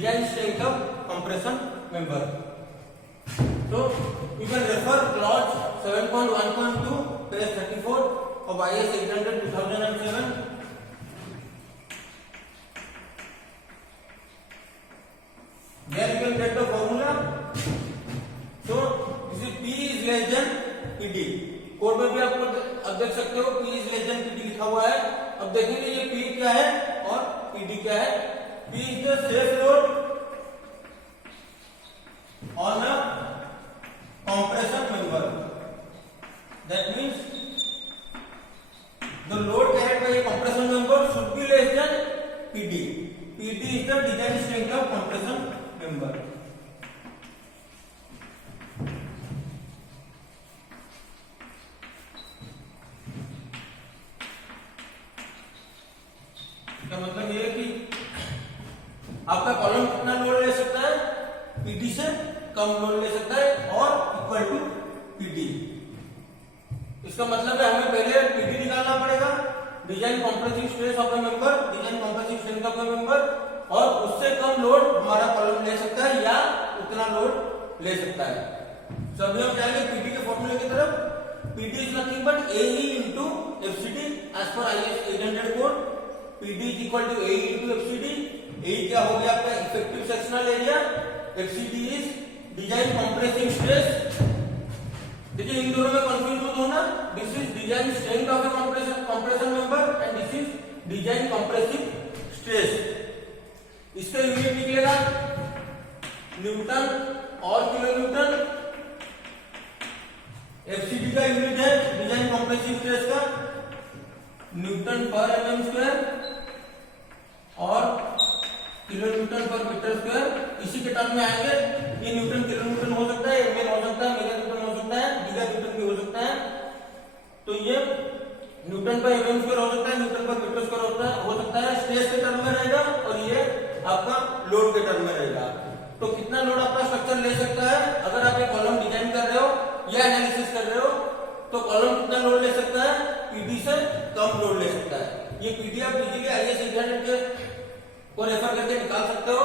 design strength of compression member. So you can refer clause 7.1.2 page 34 of IS 800 2007. There you can get the formula. So this is P is less than PD. Code में भी आपको अब देख सकते हो P is less than PD लिखा हुआ है. अब देखेंगे ये P क्या है और PD क्या है. P is the safe load on a compression member. That means the load carried by a compression member should be less than PD. PD is the design strength of compression member. क्या मतलब ये है कि आपका column कितना load ले सकता है, पीडी से कम लोड ले सकता है और इक्वल टू पीडी. इसका मतलब है हमें पहले पीडी निकालना पड़ेगा, design compressive stress of A member, design compressive strength of A member, और उससे कम लोड हमारा कॉलम ले सकता है या उतना लोड ले सकता है. तो अभी हम जाएंगे पीडी के फॉर्मूले की तरफ. PD is nothing but AE into FCD as per IS 800 code. PD is equal to AE into FCD. AE क्या हो गया आपका effective sectional area, FCD is design compressive stress. देखिए इन दोनों में कंफ्यूज मत होना. This is design strength of a compression member and this is design compressive stress. इसका यूनिट निकलेगा न्यूटन और किलो न्यूटन. FCD का यूनिट है डिजाइन कंप्रेसिव स्ट्रेस का न्यूटन पर mm स्क्वायर और किलो न्यूटन पर मीटर स्क्वायर. इसी के टर्म में आएंगे. ये न्यूटन किलो न्यूटन हो सकता है, एमएन हो सकता है, मेगा न्यूटन हो सकता है, गीगा न्यूटन भी हो सकता है. तो ये न्यूटन पर mm स्क्वायर हो सकता है, न्यूटन पर मीटर स्क्वायर हो सकता है. स्ट्रेस के टर्म में रहेगा और ये आपका लोड के टर्म में रहेगा. तो कितना लोड आपका स्ट्रक्चर ले सकता है अगर आप एक कॉलम डिजाइन कर रहे हो या एनालिसिस कर रहे हो, तो कॉलम कितना लोड ले सकता है, पीडी से कम लोड ले सकता है. ये पीडी आप इजीली आईएस 800 के को रेफर करके निकाल सकते हो.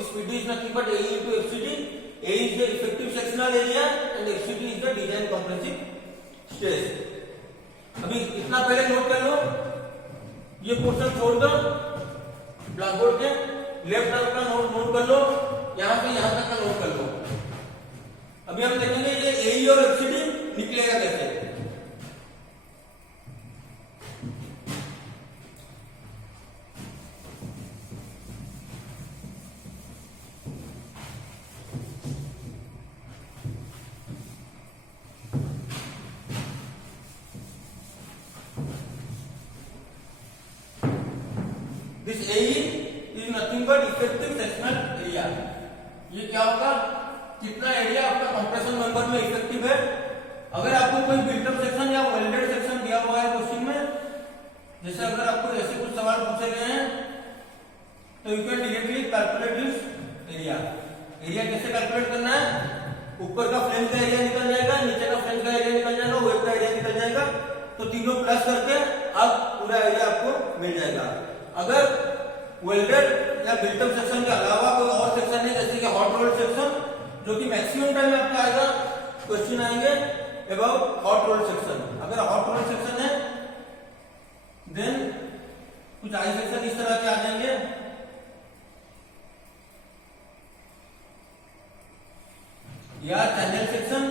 इस PD is nothing but AE into FCD. AE is the effective sectional area and FCD is the design compressive stress. अभी इतना पहले नोट कर लो. ये पोर्शन छोड़ दो ब्लैक बोर्ड के. लेफ्ट हैंड का नोट कर लो, यहां से यहां तक का नोट कर लो. अभी हम देखेंगे ये AE और FCD निकलेगा कैसे. This AE is nothing but effective sectional area. ये क्या होगा, कितना एरिया आपका कंप्रेशन मेंबर में इफेक्टिव है. अगर आपको कोई बिल्ट अप सेक्शन या वेल्डेड सेक्शन दिया हुआ है क्वेश्चन में, जैसे अगर आपको ऐसे कुछ सवाल पूछे गए हैं, तो you can directly calculate this area. Area कैसे कैलकुलेट करना है, ऊपर का फ्लेंज का एरिया निकल जाएगा, नीचे का फ्लेंज का एरिया निकल जाएगा, वेब का एरिया निकल जाएगा. तो तीनों प्लस करके अब पूरा एरिया आपको मिल जाएगा. अगर वेल्डेड या बिल्ट अप सेक्शन के अलावा कोई और सेक्शन है, जैसे कि हॉट रोल्ड सेक्शन, जो कि मैक्सिमम टाइम में आपका आएगा, क्वेश्चन आएंगे अबाउट हॉट रोल्ड सेक्शन. अगर हॉट रोल्ड सेक्शन है देन कुछ आई सेक्शन इस तरह के आ जाएंगे. या चैनल सेक्शन,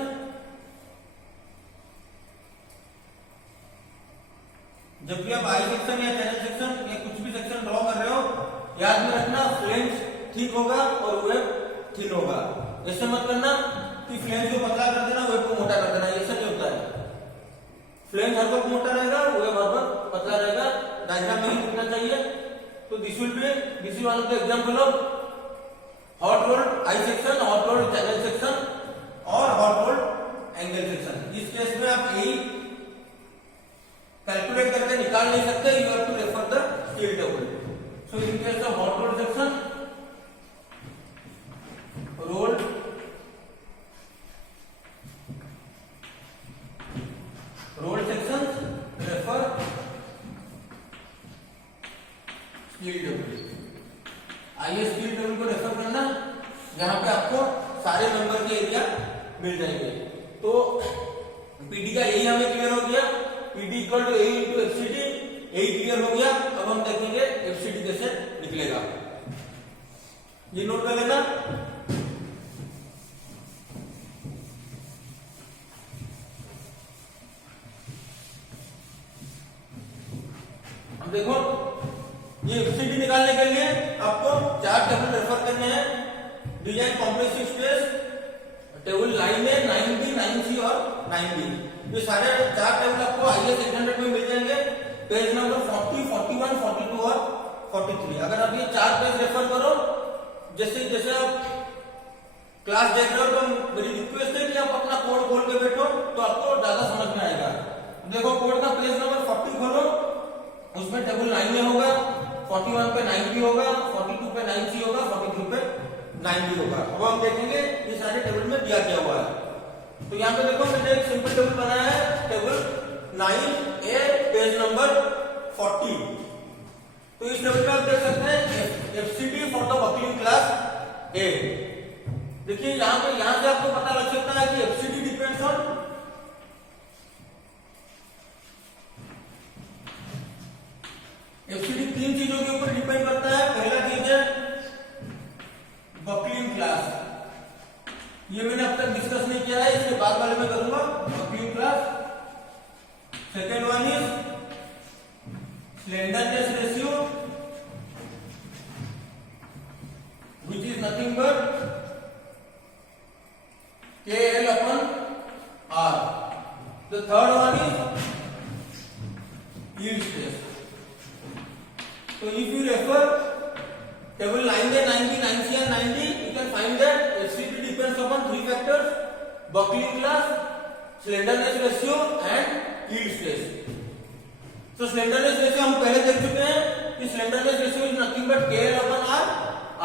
जब भी आप आई सेक्शन या चैनल सेक्शन या कुछ भी सेक्शन ड्रॉ कर रहे हो, याद में रखना फ्लेंज ठीक होगा और वेब थिन होगा. ऐसे मत करना कि फ्लेंज को पतला कर देना, वेब को मोटा कर देना. ऐसा नहीं होता है. फ्लेंज हर वक्त मोटा रहेगा, वेब हर वक्त पतला रहेगा. डायग्राम में ही दिखना चाहिए. तो this is one of the example of hot rolled I section, hot rolled channel section और हॉट रोल्ड एंगल सेक्शन. इस केस में आप यही कैलकुलेट करके निकाल नहीं सकते. You have to refer the steel table. So in case of hot rolled section, rolled section refer steel table. आइए स्टील टेबल को रेफर करना. मिल जाएंगे। तो पीडी का यही हमें क्लियर हो गया, PD equal to A into FCD, यही क्लियर हो गया। अब हम देखेंगे एफसीडी कैसे निकलेगा, ये नोट कर लेना। अब देखो ये एफसीडी निकालने के लिए आपको 4 टेबल रेफर करने हैं। Design compressive stress table 9A, 9B, 9C और 9D, ये सारे 4 टेबल आपको IS 800 में मिल जाएंगे, पेज नंबर 40, 41, 42 और 43। अगर आप ये 4 पेज रेफर करो, जैसे जैसे आप क्लास देख रहे हो, तो मेरी रिक्वेस्ट है कि आप अपना कोड खोल के बैठो, तो आपको ज्यादा समझ में आएगा। देखो कोड का पेज नंबर 40 खोलो, उसमें टेबल 9A होगा, 41 पे 9B होगा, 42 पे 9C होगा, 43 पे 9D होगा। अब हम देखेंगे ये सारे टेबल में दिया क्या हुआ है। तो यहाँ पे देखो मैंने एक सिंपल टेबल बनाया है, टेबल 9A, पेज नंबर 40। तो इस टेबल में आप देख सकते हैं FCD for the buckling class ए। देखिए यहाँ से आपको पता लग सकता है कि एफसीडी डिपेंड्स ऑन एफसीडी 3 चीजों के ऊपर डिपेंड करता है। पहला चीज है बकलिंग क्लास, ये मैंने अब तक डिस्कस नहीं किया है, इसके बाद वाले में करूंगा। Buckling class. Second one is slenderness ratio, which is nothing but KL upon R. The third one is yield stress. So if you refer table 9A, 9B, 9C and 9D, you can find that FCD depends upon 3 factors: buckling class, slenderness ratio and yield stress. So slenderness ratio हम पहले देख चुके हैं कि slenderness ratio is nothing but KL upon R.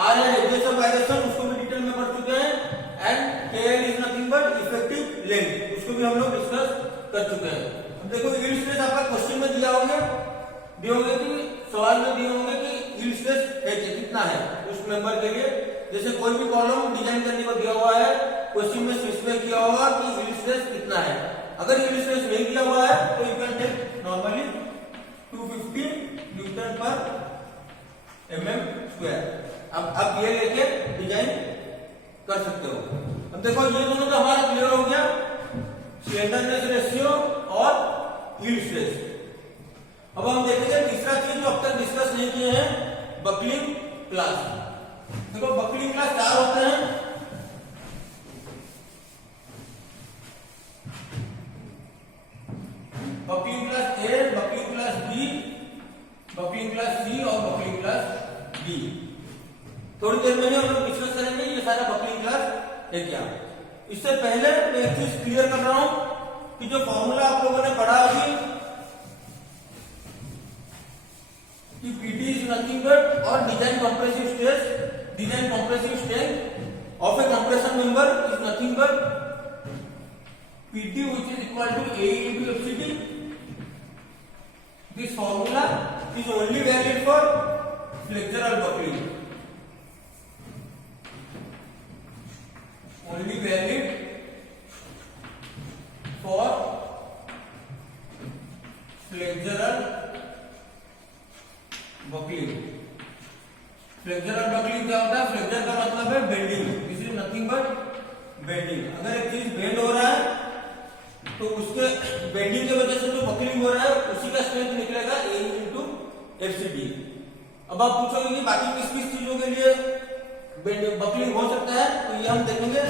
R है radius of gyration, उसको भी detail में पढ़ चुके हैं, and KL is nothing but effective length, उसको भी हम लोग डिस्कस कर चुके हैं। अब देखो yield stress आपका क्वेश्चन में दिए होंगे कि सवाल में दिए होंगे कि yield stress है कितना है उस मेंबर के लिए। जैसे कोई भी कॉलम डिजाइन करने को दिया हुआ है, क्वेश्चन में स्पेसिफाई किया होगा कि yield stress कितना है। अगर yield stress नहीं दिया हुआ है तो you can take normally 250 newton पर mm स्क्वायर। अब आप ये लेके डिजाइन कर सकते हो। अब देखो ये दोनों तो हमारा क्लियर हो गया, स्लेंडरनेस रेशियो और यील्ड स्ट्रेस। अब हम देखेंगे तीसरा चीज जो अब तक डिस्कस नहीं किए हैं, बकलिंग क्लास। देखो बकलिंग क्लास 4 होते हैं। Buckling class A, buckling class B, buckling class C और बकलिंग क्लास डी। थोड़ी देर में हम लोग डिस्कस करेंगे ये सारा बकलिंग क्लास है क्या। इससे पहले मैं एक चीज क्लियर कर रहा हूं कि जो फॉर्मूला आप लोगों ने पढ़ा अभी कि पीटी इज नथिंग बट और design compressive stress, design compressive strength of a compression member is nothing but PT which is equal to A into FCD. This formula is only valid for flexural buckling, only valid for flexural buckling। Flexural buckling क्या होता है? Flexure का मतलब है bending, this is nothing but bending. अगर एक चीज bend हो रहा है तो उसके बेंडिंग की वजह से जो बकलिंग हो रहा है उसी का स्ट्रेंथ निकलेगा A इंटू एफसीडी। अब आप पूछोगे कि बाकी किस किस चीजों के लिए बकलिंग हो सकता है, तो ये हम देखेंगे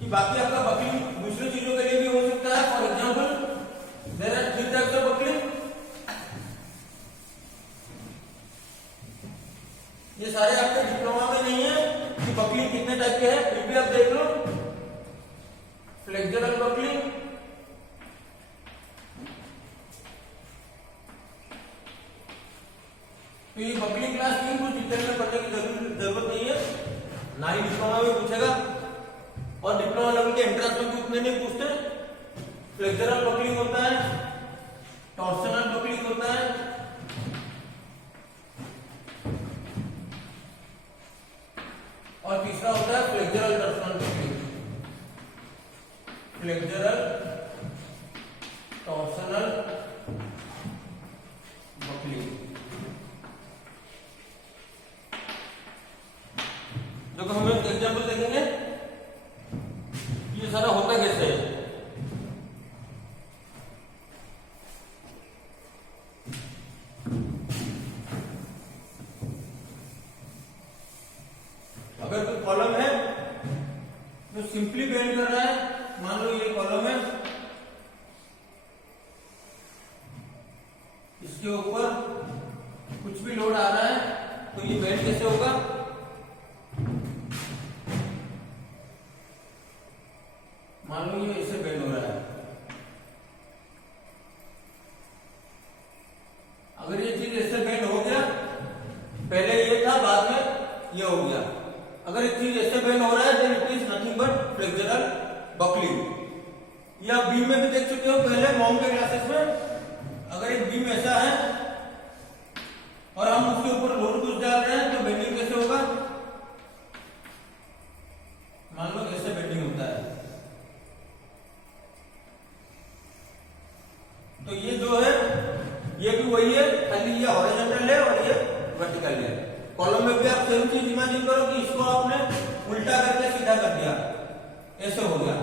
कि बाकी आपका बकलिंग दूसरी चीजों के लिए भी हो सकता है। For example there are 3 types of buckling. ये सारे आपके डिप्लोमा में नहीं है कि बकलिंग कितने टाइप के हैं, फिर भी आप देख लो। फ्लेक्चरल बकलिंग, तो ये बकलिंग क्लास 3 कुछ डिटेल में पढ़ने की जरूरत नहीं है, ना ही डिप्लोमा में पूछेगा और डिप्लोमा लेवल के एंट्रेंस में भी उतने नहीं पूछते। फ्लेक्चरल बकलिंग होता है, टॉर्सनल बकलिंग होता है, और तीसरा होता है flexural torsional buckling. Flexural torsional buckling. जो हम एक एग्जाम्पल देखेंगे ये सारा होता कैसे है। अगर कोई कॉलम है जो सिंपली बेंड कर रहा है, मान लो ये कॉलम है, इसके ऊपर कुछ भी लोड आ रहा है तो ये बेंड कैसे होगा, मान लो ये ऐसे बेंड हो रहा है। अगर ये चीज ऐसे बेंड हो गया, पहले ये था बाद में ये हो गया, अगर एक चीज ऐसे बेंड हो रहा है then it is nothing but flexural buckling. या बीम में भी देख चुके हो पहले मॉम के क्लासेस में। अगर एक बीम ऐसा है और हम उसके ऊपर लोड कुछ डाल रहे हैं तो बेंडिंग कैसे होगा, मान लो ऐसे बेंडिंग होता है। तो ये जो है ये भी वही है, खाली ये हॉरिजॉन्टल है और ये वर्टिकल है। कॉलम में भी आप सेम चीज इमेजिन करो कि इसको आपने उल्टा करके सीधा कर दिया, ऐसे हो गया।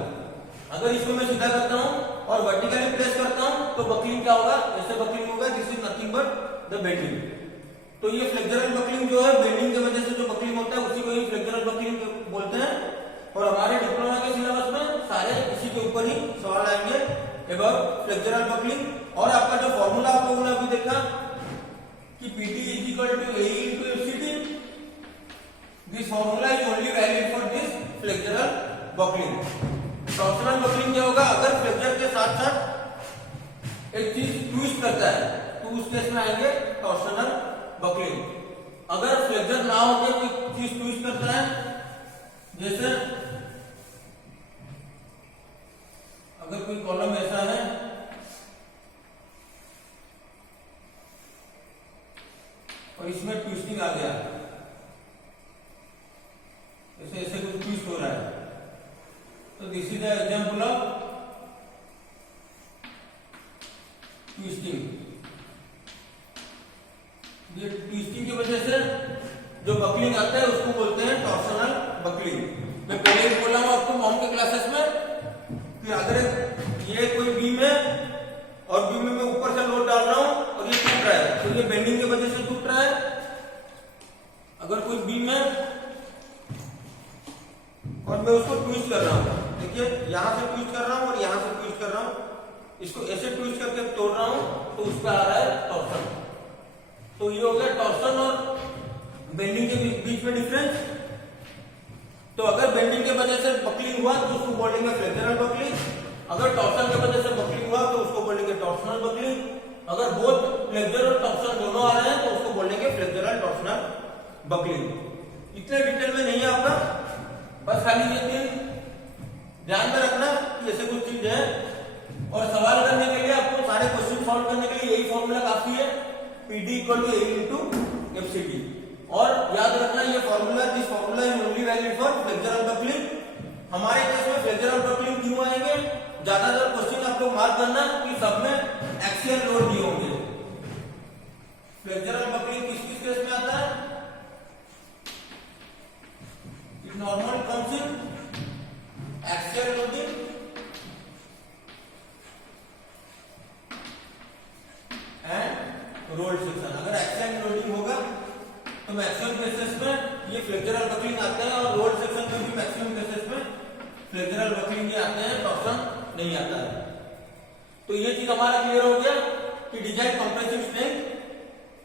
अगर इसको मैं सीधा करता हूं और वर्टिकली प्रेस करता हूं तो बकलिंग क्या होगा, ऐसे बकलिंग होगा। This is nothing but the bending. तो ये फ्लेक्सुरल बकलिंग जो है, बेंडिंग की वजह से जो बकलिंग होता है उसी को ही फ्लेक्सुरल बकलिंग बोलते हैं। और हमारे डिप्लोमा के सिलेबस में सारे इसी के ऊपर ही सवाल आएंगे अबाउट फ्लेक्सुरल बकलिंग। और आपका जो फॉर्मूला आप लोगों ने अभी देखा कि PT is equal to AE into FCD, this formula is only valid for this flexural buckling। Torsional buckling क्या होगा, अगर फ्लेक्चर के साथ साथ एक चीज ट्विस्ट करता है तो उस केस में आएंगे टॉर्सनल बकलिंग। अगर फ्लेक्चर ना होकर कोई चीज ट्विस्ट करता है, जैसे अगर कोई कॉलम ऐसा है और इसमें ट्विस्टिंग आ गया, ऐसे ऐसे कुछ ट्विस्ट हो रहा है, तो this is the example of twisting. ये ट्विस्टिंग की वजह से जो बकलिंग आता है उसको बोलते हैं टॉर्सनल बकलिंग। मैं पहले भी बोला हूं आपको मॉम के क्लासेस में कि अगर ये कोई बीम है और बीम में मैं ऊपर से लोड डाल रहा हूं और ये टूट रहा है तो ये बेंडिंग की वजह से टूट रहा है। अगर कोई बीम है और मैं उसको ट्विस्ट कर रहा हूं, देखिए यहां से ट्विस्ट कर रहा हूं और यहां से ट्विस्ट कर रहा हूं, इसको ऐसे ट्विस्ट करके तोड़ रहा हूं तो उस पर आ रहा है टॉर्सन। तो ये हो गया टॉर्सन और बेंडिंग के बीच में डिफरेंस। तो अगर बेंडिंग के वजह से बकलिंग हुआ तो उसको बोलेंगे फ्लेक्सुरल बकलिंग। अगर टॉर्सन की वजह से बकलिंग हुआ तो उसको बोलेंगे टॉर्सनल बकलिंग। अगर बोथ फ्लेक्सर और टॉर्सन दोनों आ रहे हैं तो उसको बोलेंगे फ्लेक्सुरल टॉर्सनल बकलिंग। इतने डिटेल में नहीं है आपका, बस खाली ये तीन ध्यान में रखना कि ऐसे कुछ चीज है। और सवाल करने के लिए आपको सारे क्वेश्चन सॉल्व करने के लिए यही फॉर्मूला काफी है, PD equal to AE into FCD। और याद रखना ये formula, this formula is only valid for flexural buckling. हमारे केस में फ्लेक्सुरल बकलिंग क्यों आएंगे, ज्यादातर क्वेश्चन आप लोग मार्क करना कि सब में एक्सियल लोड दिए होंगे। फ्लेक्सुरल बकलिंग किस किस केस में आता है, it normal comes in axial loading and rolled section. अगर एक्सियल लोडिंग होगा तो मैक्सिमम केसेस में ये फ्लेक्सुरल बकलिंग आते हैं और रोल्ड सेक्शन में भी मैक्सिमम केसेस में फ्लेक्सुरल बकलिंग ही आते हैं, टॉर्सन नहीं आता है। तो ये चीज हमारा क्लियर हो गया कि डिजाइन कंप्रेसिव स्ट्रेंथ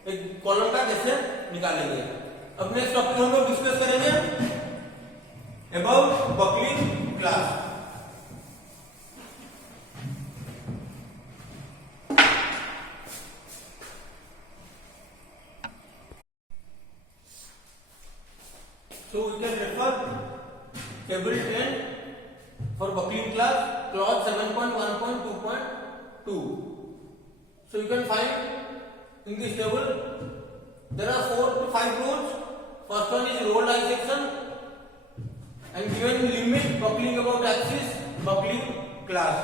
एक कॉलम का कैसे निकालेंगे। अब नेक्स्ट टॉपिक हम लोग डिस्कस करेंगे about buckling class. So we can refer table 10 for buckling class, clause 7.1.2.2. So you can find in this table there are 4 to 5 rules. First one is roll dissection and given limit buckling about axis, buckling class.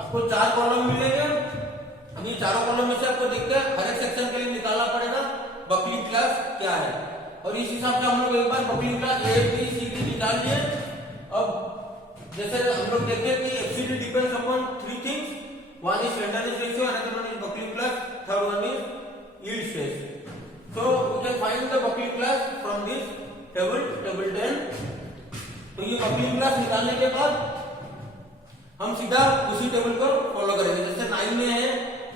आपको 4 column मिलेंगे। अभी चारों column में से आपको देखते हैं हर एक सेक्शन के लिए निकालना पड़ेगा बकलिंग क्लास क्या है, और इस हिसाब से हम लोग एक बार buckling class A B C D निकाल लिए। अब जैसे हम लोग देखते हैं कि FCD depends upon 3 things, one is slenderness ratio, another one is buckling class, third one is yield stress. So we can find the buckling class from this table 10। तो ये बकलिंग क्लास निकालने के बाद हम सीधा उसी टेबल को follow करेंगे। जैसे 9 में है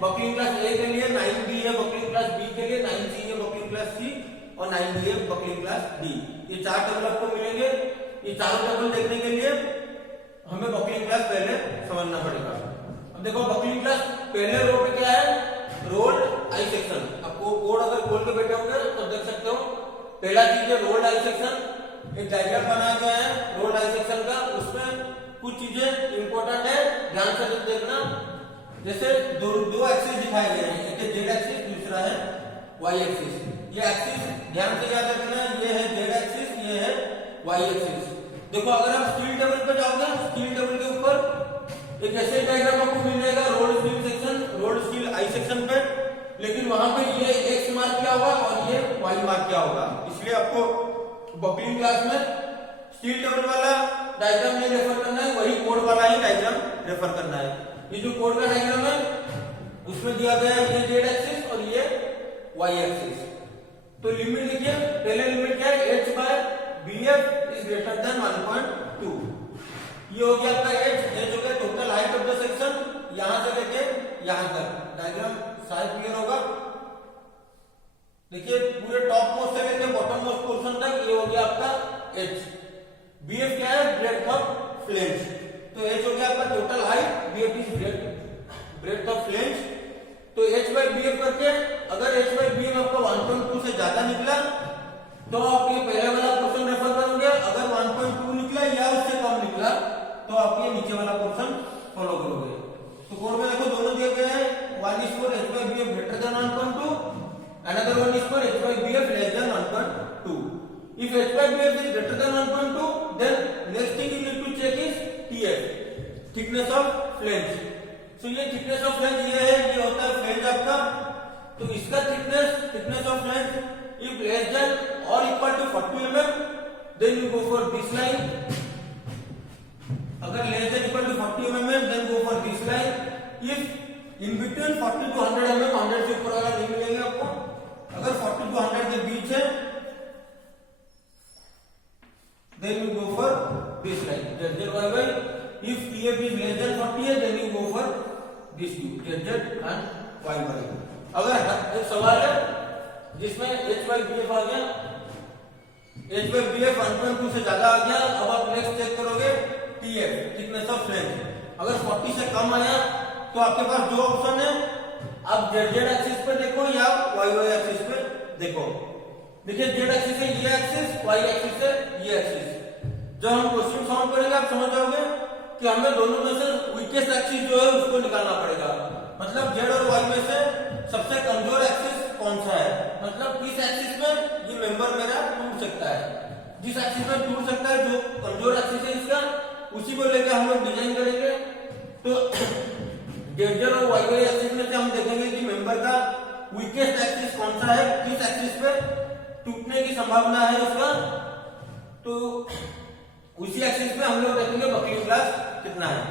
बकलिंग क्लास ए के लिए, 9B है बकलिंग क्लास बी के लिए, 9C है बकलिंग क्लास सी और 9D है बकलिंग क्लास डी। ये 4 टेबल आपको मिलेंगे। ये चारों टेबल देखने के लिए हमें बकलिंग क्लास पहले समझना पड़ेगा। अब देखो बकलिंग क्लास पहले रो पे क्या है, रोल्ड आई सेक्शन। आपको कोड अगर खोल के बैठे होंगे तो देख सकते हो। पहला चीज है रोल्ड आई सेक्शन। एक डायग्राम बनाया गया है रोल्ड आई सेक्शन का, उसमें कुछ चीजें इंपॉर्टेंट है, ध्यान से देखना। जैसे दो एक्सिस दिखाए गए हैं, एक है जेड एक्सिस, दूसरा है वाई एक्सिस। ये एक्सिस ध्यान से याद रखना, ये है जेड एक्सिस, ये है वाई एक्सिस। देखो अगर आप स्टील टेबल पे जाओगे, स्टील टेबल के ऊपर एक ऐसे डायग्राम आपको मिल जाएगा rolled steel section, rolled steel I section पे, लेकिन वहां पे ये एक्स मार्क किया होगा और ये वाई मार्क किया होगा। इसलिए आपको बकलिंग क्लास में स्टील टेबल वाला डायग्राम नहीं रेफर करना है, वही कोड वाला ही डायग्राम रेफर करना है। ये जो कोड का डायग्राम है उसमें दिया गया है ये जेड एक्सिस और ये वाई एक्सिस। तो लिमिट देखिए, पहले लिमिट क्या है, h by bf is greater than 1.2। ये हो गया आपका h हो गया total height of the section, यहां से लेके यहां तक। डायग्राम शायद क्लियर होगा। देखिए पूरे टॉप मोस्ट से लेके बॉटम मोस्ट पोर्शन तक ये हो गया आपका h। bf क्या है, ब्रेड्थ ऑफ फ्लेंज। तो h हो गया आपका total height, bf is breadth of flange. तो h बाय bf करके अगर h बाय bf आपका 1.2 से ज्यादा निकला तो आप ये पहले वाला पोर्शन रेफर करोगे, अगर 1.2 निकला या उससे कम निकला तो आप ये नीचे वाला पोर्शन फॉलो करोगे। तो कोड में देखो दोनों दिए गए हैं, one is for h by bf greater than 1.2, another one is for h by bf less than 1.2। If h by bf is greater than 1.2, then next thing you need to check is TF, thickness of flange. So ये thickness of flange ये है, ये होता है flange आपका। तो इसका thickness of flange if less than or equal to 40 mm, then you go for this line. अगर less than equal to 40 mm, then go for this line. If in between 40 to 100 mm, 100 से ऊपर वाला नहीं मिलेगा आपको। अगर 40 to 100 के बीच है then you go for this line ZZYY. If TF is less than 40 then you go for this two ZZ and YY. अगर एक सवाल है जिसमें h by bf आ गया, h by bf 1.2 से ज्यादा आ गया, अब आप नेक्स्ट चेक करोगे TF थिकनेस ऑफ फ्लेंज। अगर 40 से कम आया तो आपके पास दो ऑप्शन है, आप ZZ एक्सिस पे देखो या YY एक्सिस पे देखो। देखिए जेड एक्सिस है ये एक्सिस, वाई एक्सिस है ये एक्सिस। जब हम क्वेश्चन सॉल्व करेंगे आप समझ जाओगे कि हमें दोनों में से वीकेस्ट एक्सिस जो है उसको निकालना पड़ेगा। मतलब जेड और वाई में से सबसे कमजोर एक्सिस कौन सा है, मतलब किस एक्सिस में ये मेंबर मेरा टूट सकता है। जिस एक्सिस में टूट सकता है, जो कमजोर एक्सिस है इसका, उसी को लेकर हम लोग डिजाइन करेंगे। तो जेड और वाई एक्सिस में से हम देखेंगे कि मेंबर का वीकेस्ट एक्सिस कौन सा है, किस एक्सिस पे टूटने की संभावना है उसका। तो उसी एक्सिस पे हम लोग देखेंगे बकलिंग क्लास कितना है।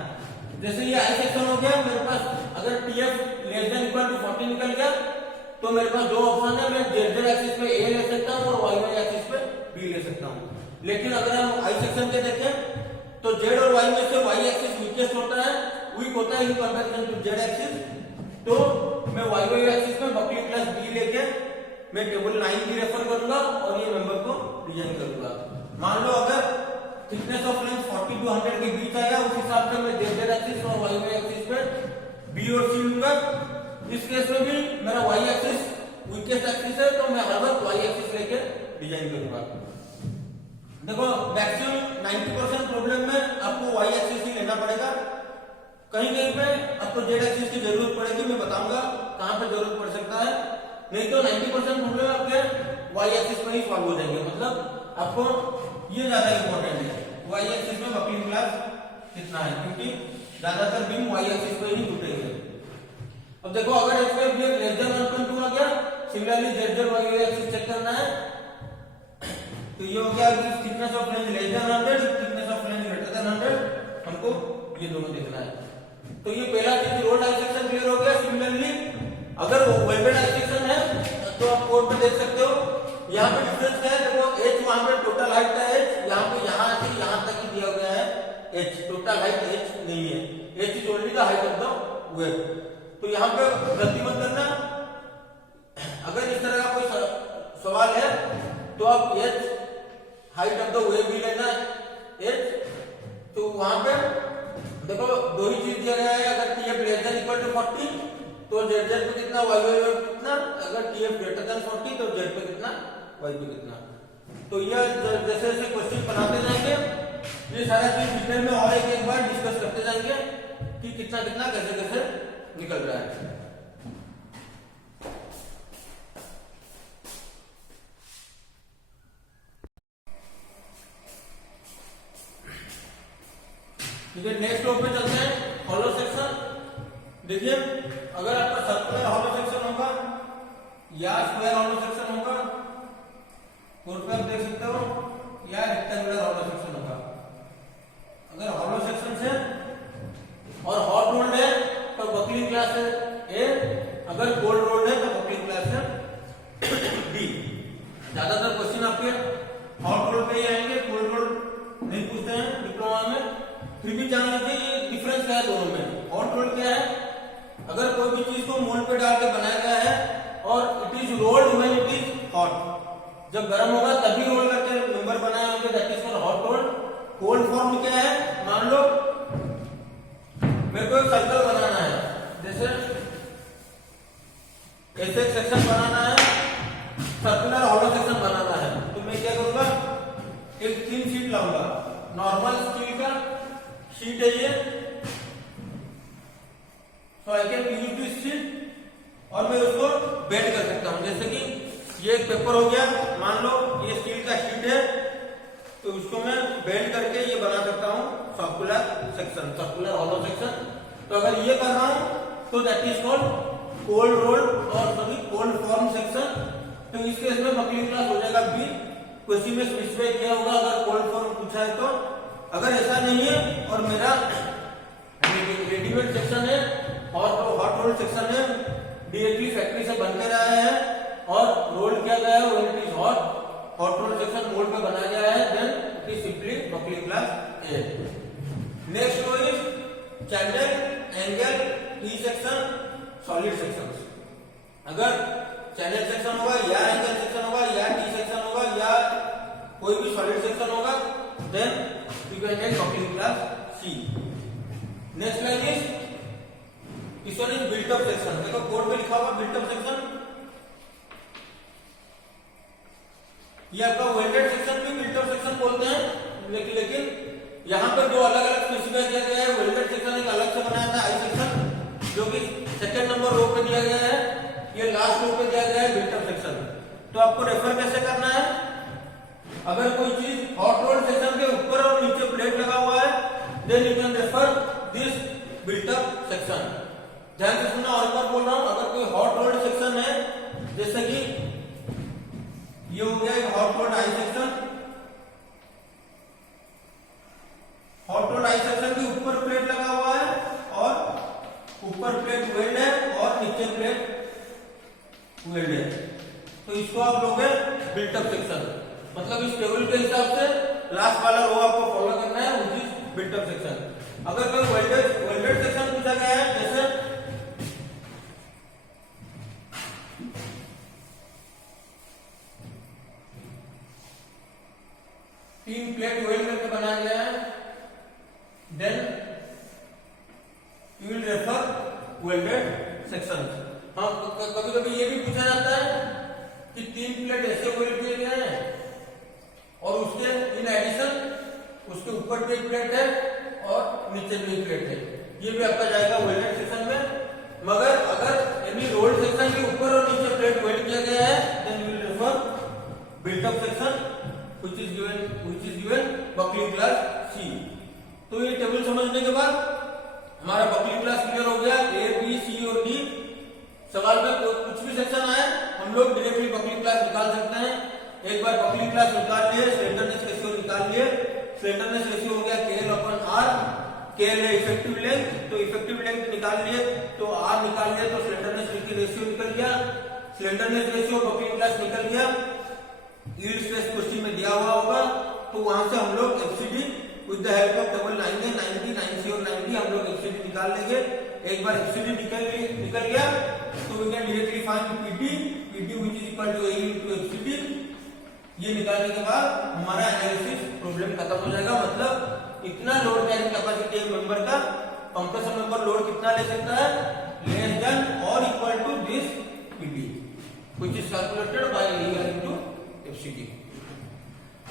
जैसे ये आई सेक्शन हो गया, मेरे पास अगर TF less than equal to 40 निकल गया तो मेरे पास दो ऑप्शन है, मैं ZZ एक्सिस पे A ले सकता हूँ और YY एक्सिस पे B ले सकता हूँ। लेकिन अगर हम आई सेक्शन के देखें तो Z और Y में से Y एक्सिस वीकेस्ट होता है, वीक होता है in comparison to Z axis. तो मैं YY एक्सिस में बकलिंग क्लास B लेके मैं टेबल 9 की रेफर करूंगा और ये मेंबर को डिजाइन करूंगा। मान लो अगर थिकनेस ऑफ फ्लेंज 40 टू 100 के बीच आया, उस हिसाब से मैं ZZ एक्सिस और YY एक्सिस पे B और C लूंगा। इस केस में भी मेरा Y एक्सिस वीकेस्ट एक्सिस है तो मैं हर वक्त Y एक्सिस लेके डिजाइन करूंगा। देखो मैक्सिमम 90% प्रॉब्लम में आपको Y एक्सिस ही लेना पड़ेगा। कहीं कहीं पे आपको Z एक्सिस की जरूरत पड़ेगी, मैं बताऊंगा कहां पे जरूरत पड़ सकता है। नहीं तो 90% प्रॉब्लम आपके Y एक्सिस में ही सॉल्व हो जाएंगे। मतलब आपको ये ज्यादा इंपॉर्टेंट है Y एक्सिस में बकलिंग क्लास कितना है, क्योंकि ज्यादातर बीम वाई एक्सिस पे ही टूटेंगे। अब देखो अगर इसमें भी लेस देन 1.2 आ गया, similarly Z Y axis check करना है, तो ये हो गया thickness of flange less than 100, thickness of flange greater than 100, हमको ये दोनों देखना है। तो ये पहला चीज रोल्ड आई सेक्शन क्लियर हो गया। सिमिलरली अगर वेल्डेड आई सेक्शन है तो आप कोड में देख सकते हो, यहाँ पे डिफरेंस क्या है, देखो एच वहां पे टोटल हाइट का एच, यहाँ पे यहाँ से यहाँ तक ही दिया गया है एच, टोटल हाइट एच नहीं है, H is only the height of the wave. तो यहाँ पे गलती मत करना, अगर इस तरह का कोई सवाल है तो आप H height of the wave भी लेना एच। तो वहां पे देखो दो ही चीज दिया गया है, अगर TF less than equal to 40 तो जेड जेड पे कितना, वाई वाई पे कितना, अगर टीएफ ग्रेटर देन 40 तो जेड पे कितना, वाई पे कितना। तो ये जैसे जैसे क्वेश्चन बनाते जाएंगे ये सारा चीज डिटेल में और एक बार डिस्कस करते जाएंगे कि कितना कितना कैसे कैसे निकल रहा है। ठीक है, नेक्स्ट टॉपिक पे चलते हैं, हॉलो सेक्शन। देखिए अगर आपका सर्कुलर हॉलो सेक्शन होगा या स्क्वायर हॉलो सेक्शन होगा, कोड पे आप देख सकते हो, या रेक्टेंगुलर हॉलो सेक्शन होगा। अगर हॉलो सेक्शन से और हॉट रोल्ड है तो बकलिंग क्लास है ए, अगर कोल्ड रोल्ड है तो बकलिंग क्लास है बी। ज्यादातर क्वेश्चन आपके हॉट रोल्ड पे ही आएंगे, कोल्ड रोल्ड नहीं पूछते हैं डिप्लोमा में। फिर भी जान लीजिए ये डिफरेंस क्या है दोनों में। हॉट रोल्ड क्या है, अगर कोई भी चीज को मोल्ड पे डाल के बनाया गया है और it is rolled when it is hot, जब गर्म होगा तभी रोल करके मेंबर बनाए होंगे, that is called hot rolled. Cold form क्या है, मान लो मेरे को एक सर्कल बनाना है, जैसे ऐसे एक सेक्शन बनाना है, सर्कुलर हॉलो सेक्शन बनाना है, तो मैं क्या करूंगा, एक थिन शीट लाऊंगा, नॉर्मल स्टील का शीट है ये, so I can use this sheet और मैं उसको बेंड कर सकता हूं। जैसे कि ये एक पेपर हो गया, मान लो ये स्टील का शीट है, तो उसको मैं बेंड करके ये बना सकता हूं circular section, circular hollow section. तो अगर ये कर रहा हूं तो that is called cold rolled और सभी कोल्ड फॉर्म सेक्शन। तो इस केस में बकलिंग क्लास हो जाएगा बी। क्वेश्चन में स्पेसिफाई किया होगा अगर कोल्ड फॉर्म पूछा है तो। अगर ऐसा नहीं है और मेरा रेडीमेड सेक्शन है और हॉट रोल्ड सेक्शन है, डीएपी फैक्ट्री से बन के आया है और रोल्ड किया गया है, when it is hot rolled section mould में बनाया गया है, then it is simply buckling class A. Next one is channel angle T section solid section. अगर चैनल सेक्शन होगा या एंगल सेक्शन होगा या टी सेक्शन होगा या कोई भी सॉलिड सेक्शन होगा, then you can get buckling class C. Next line is this one is built up section. देखो कोड में लिखा हुआ बिल्ट अप सेक्शन, ये आपका वेल्डेड सेक्शन भी बिल्ट अप सेक्शन बोलते हैं, लेकिन यहाँ पे जो अलग अलग स्पेसिफाई किया गया है, वेल्डेड सेक्शन एक अलग से बनाया था आई सेक्शन जो कि सेकंड नंबर रो पे दिया गया है, ये लास्ट रो पे दिया गया है बिल्ट अप सेक्शन। तो आपको रेफर कैसे करना है, अगर कोई चीज हॉट रोल्ड सेक्शन के ऊपर और नीचे प्लेट लगा हुआ है, then you can refer this built up section. ध्यान से सुनना, और एक बार बोल रहा हूं, अगर कोई हॉट रोल्ड सेक्शन है, जैसे कि ये हो गया एक hot rolled I section, hot rolled I section के ऊपर प्लेट लगा हुआ है और ऊपर प्लेट वेल्ड है और नीचे प्लेट वेल्ड है, तो इसको आप लोगे बिल्ट अप सेक्शन। मतलब इस टेबल के हिसाब से लास्ट वाला रो आपको फॉलो करना है, which is built up section. अगर कोई वेल्डेड सेक्शन पूछा गया है, जैसे तीन प्लेट वेल्ड करके बनाया गया है, then you will refer welded section. हाँ, कभी कभी ये भी पूछा जाता है कि तीन प्लेट ऐसे वेल्ड किए गए हैं और उसके इन एडिशन उसके ऊपर भी एक प्लेट है और नीचे भी एक प्लेट है, ये भी आपका जाएगा वेल्डेड सेक्शन में। मगर अगर यानी रोल्ड सेक्शन के ऊपर और नीचे प्लेट वेल्ड किया गया है, then you will refer built up section which is given buckling class C. तो ये टेबल समझने के बाद एक बार बकलिंग क्लास निकाल लिए, स्लेंडरनेस रेशियो निकाल लिए। स्लेंडरनेस रेशियो हो गया KL/R, KL है इफेक्टिव लेंथ, तो इफेक्टिव लेंथ निकाल लिए, तो R निकाल लिए, तो स्लेंडरनेस रेशियो निकल गया। स्लेंडरनेस रेशियो बकलिंग क्लास निकल गया। यील्ड स्ट्रेस क्वेश्चन में दिया हुआ होगा, तो वहां से हम लोग FCD with the help of table 9A, 90, 90 और 90 हम लोग FCD निकाल लेंगे। एक बार FCD निकल गया तो we can directly find PT which is equal to AE into FCD। ये निकालने के बाद हमारा एनालिसिस प्रॉब्लम खत्म हो जाएगा। मतलब इतना लोड कैरिंग कैपेसिटी एक मेंबर का, कंप्रेसर मेंबर लोड कितना ले सकता है, लेस देन और equal to this PT which is calculated by AE into FCD।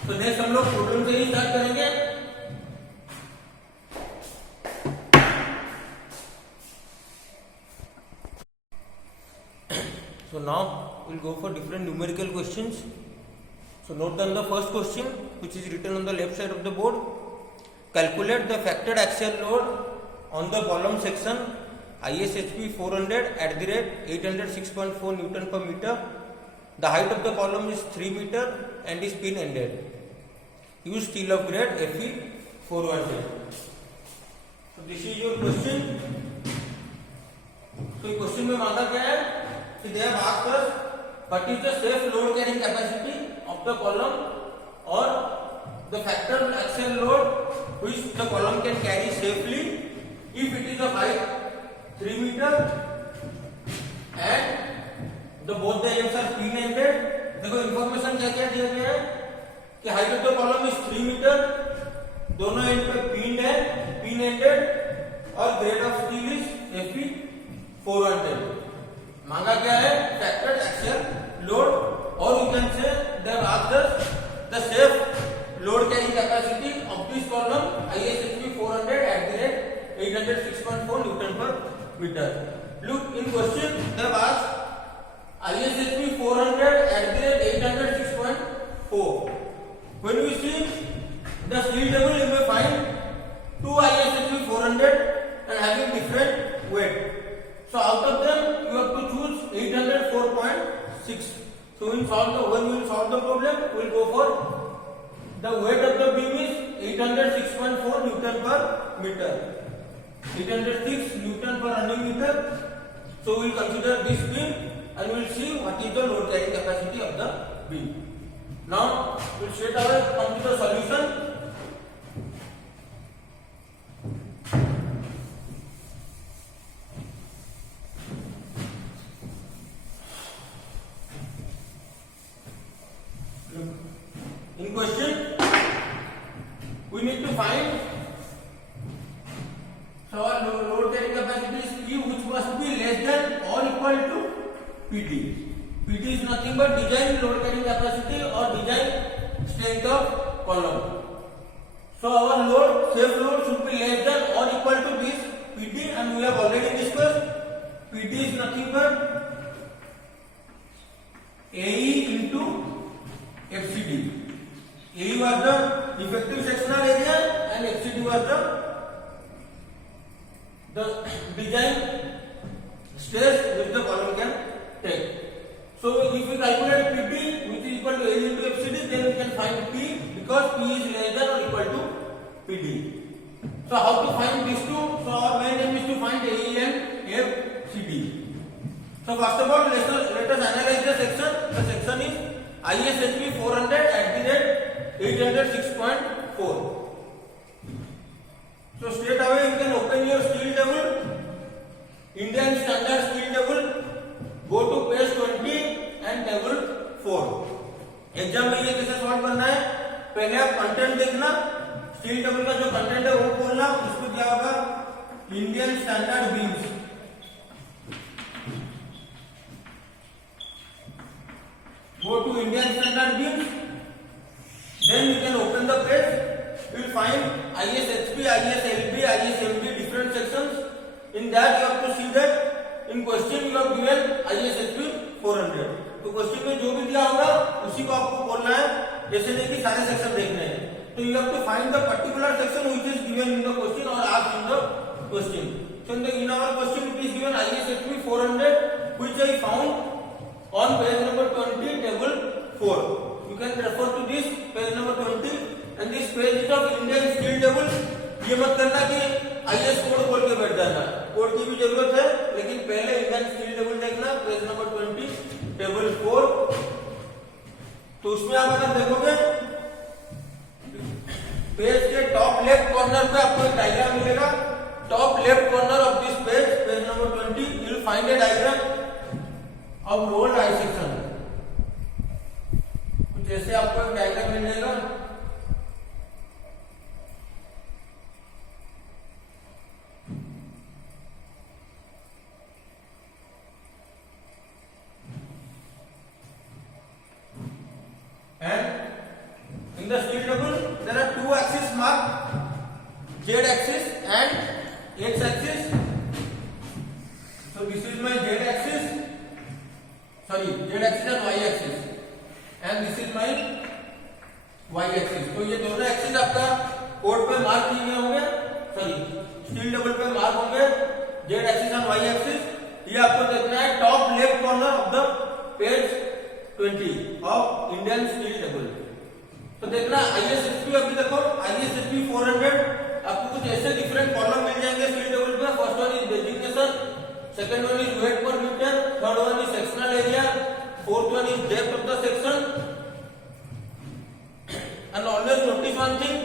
तो नेक्स्ट हम लोग प्रॉब्लम से ही स्टार्ट करेंगे। So now we'll go for different numerical questions. So note down the first question which is written on the left side of the board. Calculate the factored axial load on the column section ISHP 400 at the rate 806.4 Newton per meter. The height of the column is 3 meter and is pin ended. Use steel of grade Fe 400. So this is your question. तो question में मांगा क्या है कि they have asked us what is the safe load carrying capacity of the column or the factored axial load which the column can carry safely if it is of height 3 meter and the both the ends are pin ended। देखो information क्या क्या दिया गया है कि height of the column is 3 metre, दोनों end पे pin है, पिन एंडेड, और grade of steel is Fe 400। मांगा क्या है, फैक्टर्ड एक्सियल लोड, और you can say they have asked us the safe load carrying capacity of this column ISHP 400 at the rate 806.4 Newton per meter। Look in question they have asked ISHP 400 at the rate 806.4। When we see the steel table, you may find two ISHP 400 and having different weight. So out of them you have to choose 804.6। So when we will solve the problem, we will go for the weight of the beam is 806.4 Newton per meter, 806 Newton per running meter। So we will consider this beam and we will see what is the load carrying capacity of the beam। Now we will straight away come to the solution। In question, we need to find so our load carrying capacity is P, which must be less than or equal to PT। PT is nothing but design load carrying capacity or design strength of column। So our load, safe load should be less than or equal to this PT, and we have already discussed PT is nothing but AE into FCD। AE was the effective sectional area and FCD was the design stress which the column can take। So if we calculate PT which is equal to AE into FCD, then we can find P because P is less than or equal to PD। So how to find these two? So our main aim is to find AE and FCD। So first of all let us analyze the section। The section is ISHP 400 at the rate 806.4। So straight away you can open your steel table, Indian standard steel table, go to page 20 and table 4। Exam में ये कैसे solve करना है, पहले आप content देखना, steel table का जो कंटेंट है वो बोलना, उसको क्या होगा, Indian standard beams. Go to Indian standard beams, then you can open the page, you will find ISHP, ISLB, ISMB different sections। In that you have to see that in question you have given ISHP 400। तो question में जो भी दिया होगा उसी को आपको बोलना है, जैसे नहीं कि सारे सेक्शन देखने हैं। तो you have to find the particular section which is given in the question or asked in the question। So in our question it is given ISHP 400 which I found on page number 20 table 4। You can refer to this page number 20 and this page is of Indian steel table. ये मत करना कि IAS code खोल के बैठ जाना, code की भी जरूरत है, लेकिन पहले इंडियन स्टील टेबल देखना, पेज नंबर 20 टेबल 4। तो उसमें आप अगर देखोगे पेज के टॉप लेफ्ट कॉर्नर पे आपको एक डायग्राम मिलेगा। Top left corner of this page, page number 20, you will find A diagram of rolled I section. कुछ ऐसे आपको एक डायग्राम मिल जाएगा। And in the steel table there are two axes marked, z axis and x axis. So this is my z axis, sorry, z axis and y axis, and this is my y axis. तो ये दोनों axis आपका code पे mark किए हुए होंगे, sorry steel table पे mark होंगे, z axis and y axis। ये आपको देखना है top left corner of the page 20 of Indian steel table. तो देखना आईएसएसपी, अभी देखो आईएसएसपी 400 आपको कुछ ऐसे डिफरेंट कॉलम मिल जाएंगे स्टील टेबल पे। First one is designation, second one is weight per metre, third one is sectional area, fourth one is depth of the section. And always notice one thing,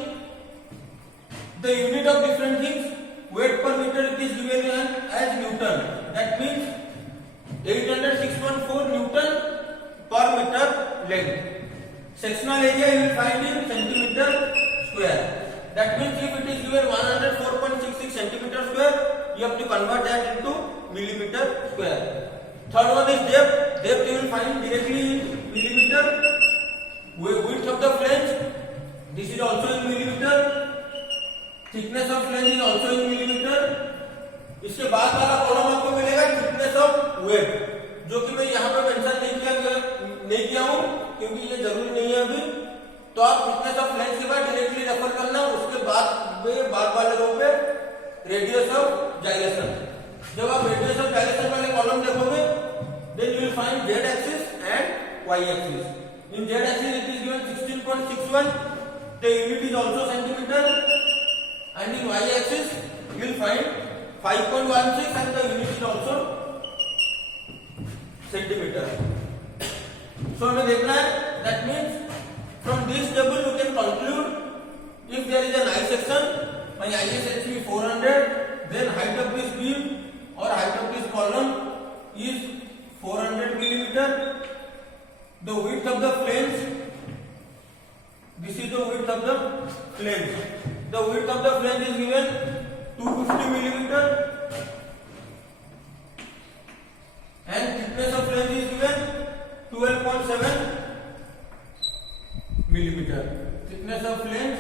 the unit of different things, weight per metre it is given as newton, that means 806.4 newton per meter length. Sectional area you will find in centimeter square. That means if it is given 104.66 centimeter square, you have to convert that into millimeter square. Third one is depth. Depth you will find directly in millimeter. Width of the flange, this is also in millimeter. Thickness of flange is also in millimeter. इसके बाद वाला column आपको मिलेगा thickness of web, जो कि मैं यहाँ पे मेंशन नहीं किया हूं क्योंकि ये जरूरी नहीं है अभी। तो आप थिकनेस ऑफ फ्लैंज के बाद डायरेक्टली रेफर करना, उसके बाद वाले रो पे रेडियस ऑफ जाइलेशन। जब आप रेडियस ऑफ जाइलेशन वाले कॉलम देखोगे then you will find z axis and y axis. In z axis it is given 16.61, the unit is also centimetre, and in y axis you will find 5.16 and the unit is also centimetre. So हमें देखना है, that means from this table you can conclude if there is an I section, my ISHB 400, then height of this beam or height of this column is 400 millimeter. The width of the flange, this is the width of the flange. The width of the flange is given 250 millimeter, and thickness of flange is given 12.7 millimeter. Thickness of flange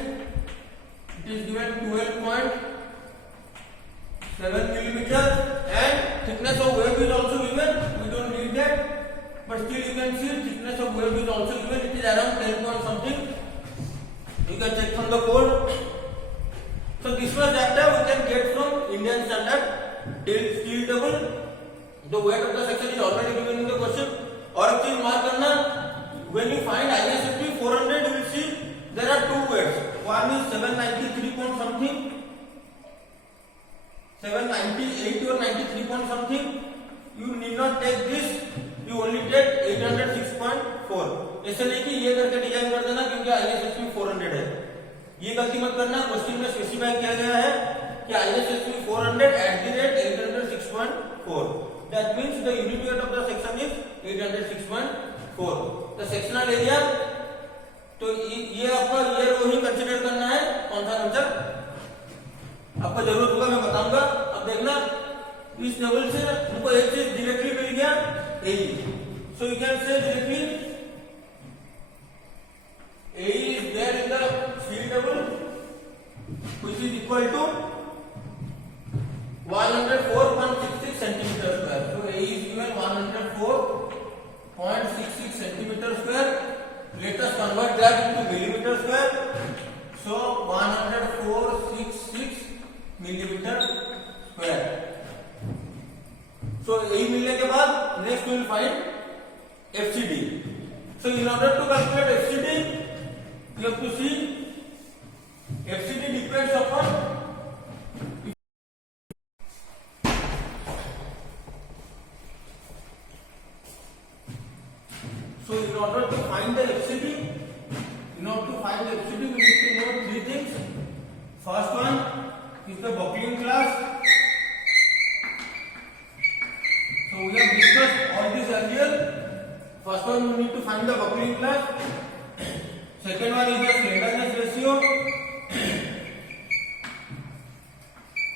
it is given 12.7 millimeter, and thickness of wave is also given. We don't need that, but still you can see thickness of wave is also given. It is around 10 point something. You can check from the code. So this was data we can get from Indian standard steel table. The weight of the section is already given in the question. और एक चीज mark करना, when you find ISHB 400 you will see there are two weights. One is 793 point something, 798 or 93 point something. You need not take this, you only take 806.4. ऐसे नहीं कि ये करके design कर देना क्योंकि ISHB 400 है, ये गलती मत करना। क्वेश्चन में स्पेसिफाई किया गया है कि ISHB 400 @806.4. That means the unit weight of the section is 806.4. The sectional area, तो ये आपका ये रो ही कंसीडर करना है। कौन सा आंसर आपको जरूरत होगा मैं बताऊंगा। अब देखना इस टेबल से हमको एक चीज डायरेक्टली मिल गया A, so you can say directly A is there in the steel table which is equal to 104.66 centimeter square. So A is given 104.66 centimeter square. Let us convert that into millimeter square. So 104.66 millimeter square. So A मिलने के बाद next we will find FCD. So in order to calculate FCD, you have to see FCD depends upon so in order to find the FCD, we need to know three things. First one is the buckling class. So we have discussed all this earlier. First one, we need to find the buckling class. Second one is the slenderness ratio.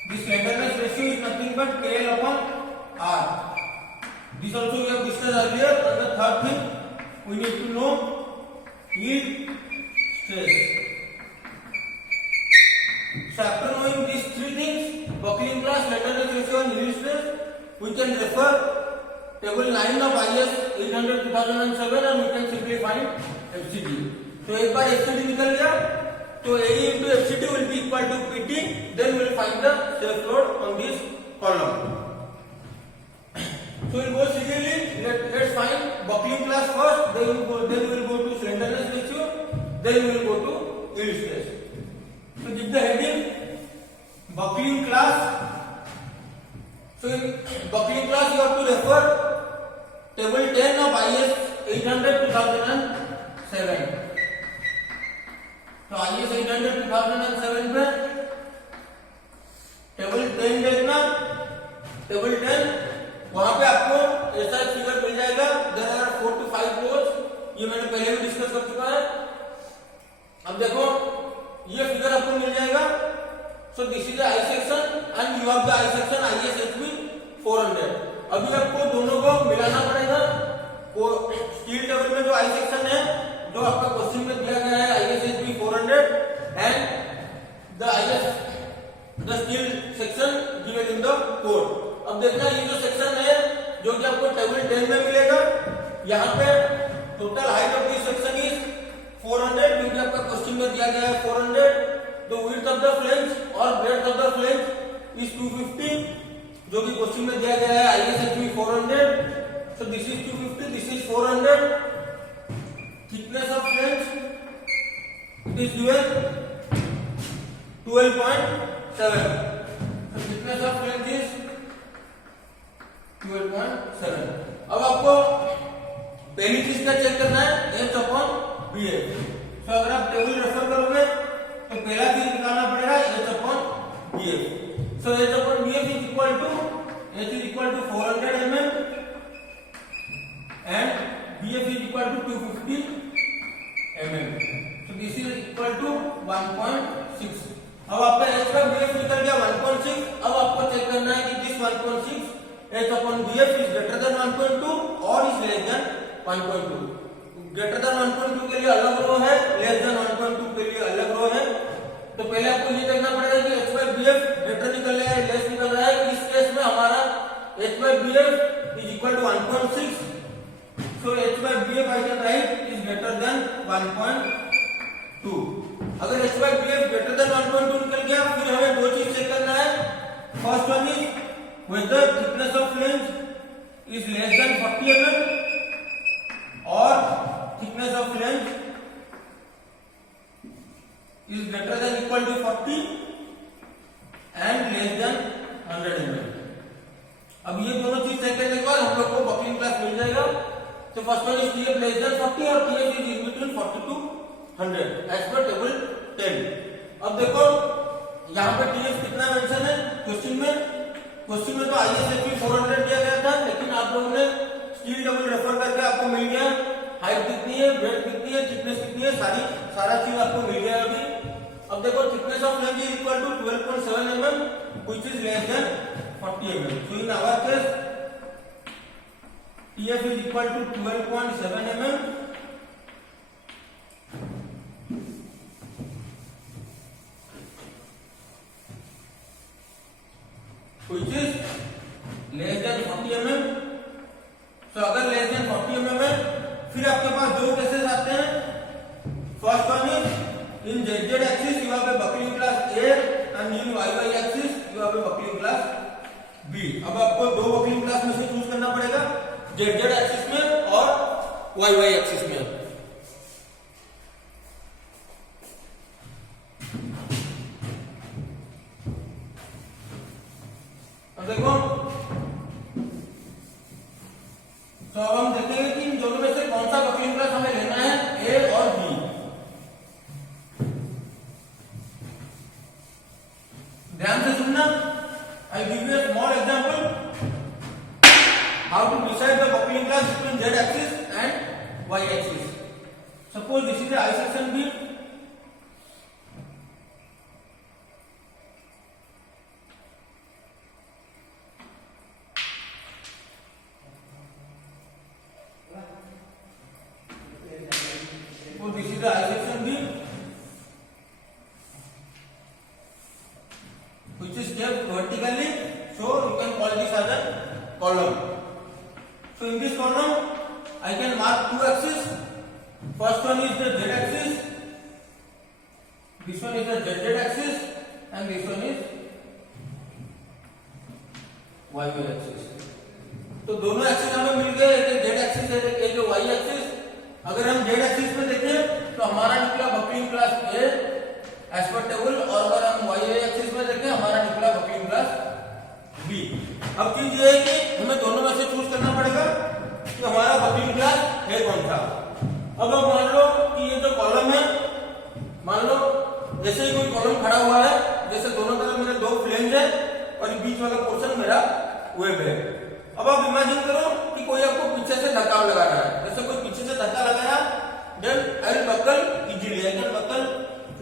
The slenderness ratio is nothing but KL upon R. This also we have discussed earlier. And the third thing, we need to know yield stress. So after knowing these three things, buckling class, slenderness ratio and yield stress, we can refer table 9 of IS 800/2007 and we can simply find FCD. So एक बार FCD निकल गया तो AE into FCD will be equal to PT. Then we will find the self load on this column. So we'll go serially. Let's find buckling class first. Then we will go to slenderness ratio. Then we will go to yield stress. So give the heading buckling class. So in buckling class you have to refer table 10 of IS 800/2007. तो IS 800/2007 पे table 10 देखना, table 10 वहां पे आपको ऐसा figure मिल जाएगा. There are 4 to 5 codes. ये मैंने पहले भी डिस्कस कर चुका है. अब देखो ये फिगर आपको मिल जाएगा. So this is the I section and you have the I section ISHB 400. अभी आपको दोनों को मिलाना पड़ेगा. वो स्टील टेबल में जो आई सेक्शन है जो आपका क्वेश्चन में दिया गया है ISHB 400 and the steel section given in the code. अब देखना ये जो सेक्शन है जो कि आपको टेबल 10 में मिलेगा, यहाँ पे total height of this section is 400 क्योंकि आपका क्वेश्चन में दिया गया है 400. The width of the flange और breadth of the flange is 250 जो कि क्वेश्चन में दिया गया है ISHB 400. So this is 250, this is 400. Thickness of flange it is given 12.7. So thickness of flange is 12.7. अब आपको पहली चीज का चेक करना है H/BF. तो अगर आप टेबल रेफर करोगे तो पहला चीज निकालना पड़ेगा H/BF. So H/BF is equal to H is equal to 400 mm and BF is equal to 250 mm. So this is equal to 1.6. अब आपका H/BF निकल गया 1.6. अब आपको चेक करना है कि this 1.6 H/BF is greater than 1.2 or is less than 1.2. Greater than 1.2 के लिए अलग रो है, लेस देन 1.2 के लिए अलग रो है. तो पहले आपको ये देखना पड़ेगा कि H/BF ग्रेटर निकल रहा है लेस निकल रहा है. इस केस में हमारा H/BF is equal to 1.6. So H/BF I can write is greater than 1.2. अगर H/BF greater than 1.2 निकल गया फिर हमें दो चीज चेक करना है. First one is whether thickness of flange is less than 40 mm or thickness of flange is greater than equal to 40 and less than 100 mm. अब ये दोनों चीज चेक करने के बाद हम लोग को बकलिंग क्लास मिल जाएगा. तो first one is TF less than 40 और TF is in between 40 to 100 as per table 10. अब देखो यहाँ पे TF कितना मेंशन है क्वेश्चन में तो ISHB 400 दिया गया था, लेकिन आप लोगों ने स्टील टेबल रेफर करके आपको मिल गया हाइट कितनी है, ब्रेड्थ कितनी है, थिकनेस कितनी है, सारा चीज आपको मिल गया अभी. अब देखो thickness of flange is equal to 12.7 mm which is less than 40 mm. So in our case TF is equal to 12.7 mm which is less than 40 mm. तो अगर लेस देन 40 mm है फिर आपके पास दो केसेस आते हैं. First one is in ZZ axis you have a buckling class A and in YY axis you have a buckling class B. अब आपको दो बकलिंग क्लास में से चूज करना पड़ेगा ZZ एक्सिस में और YY एक्सिस में. how to decide the buckling class between z axis and y axis. Suppose this is the I section B. Suppose this is the I section B, which is kept vertically, so you can call this as a column. So in this column I can mark two axes. First one is the z axis, this one is the zz axis, and this one is y axis. तो दोनों axis हमें मिल गए, एक z axis है एक y axis. अगर हम z axis में देखें तो हमारा निकला buckling class A as per table, और अगर हम y एक्सिस में देखें हमारा निकला बकलिंग क्लास B. अब चीज ये है कि हमें दोनों में से चूज करना पड़ेगा कि हमारा बकलिंग क्लास है कौन सा. अब मान लो कि ये जो कॉलम है, मान लो जैसे ही कोई कॉलम खड़ा हुआ है, जैसे दोनों तरफ मेरे दो फ्लेंज है और ये बीच वाला पोर्शन मेरा वेब है. अब आप इमेजिन करो कि कोई आपको पीछे से धक्का लगा रहा है. जैसे कोई पीछे से धक्का लगाया, then I will buckle easily. I can buckle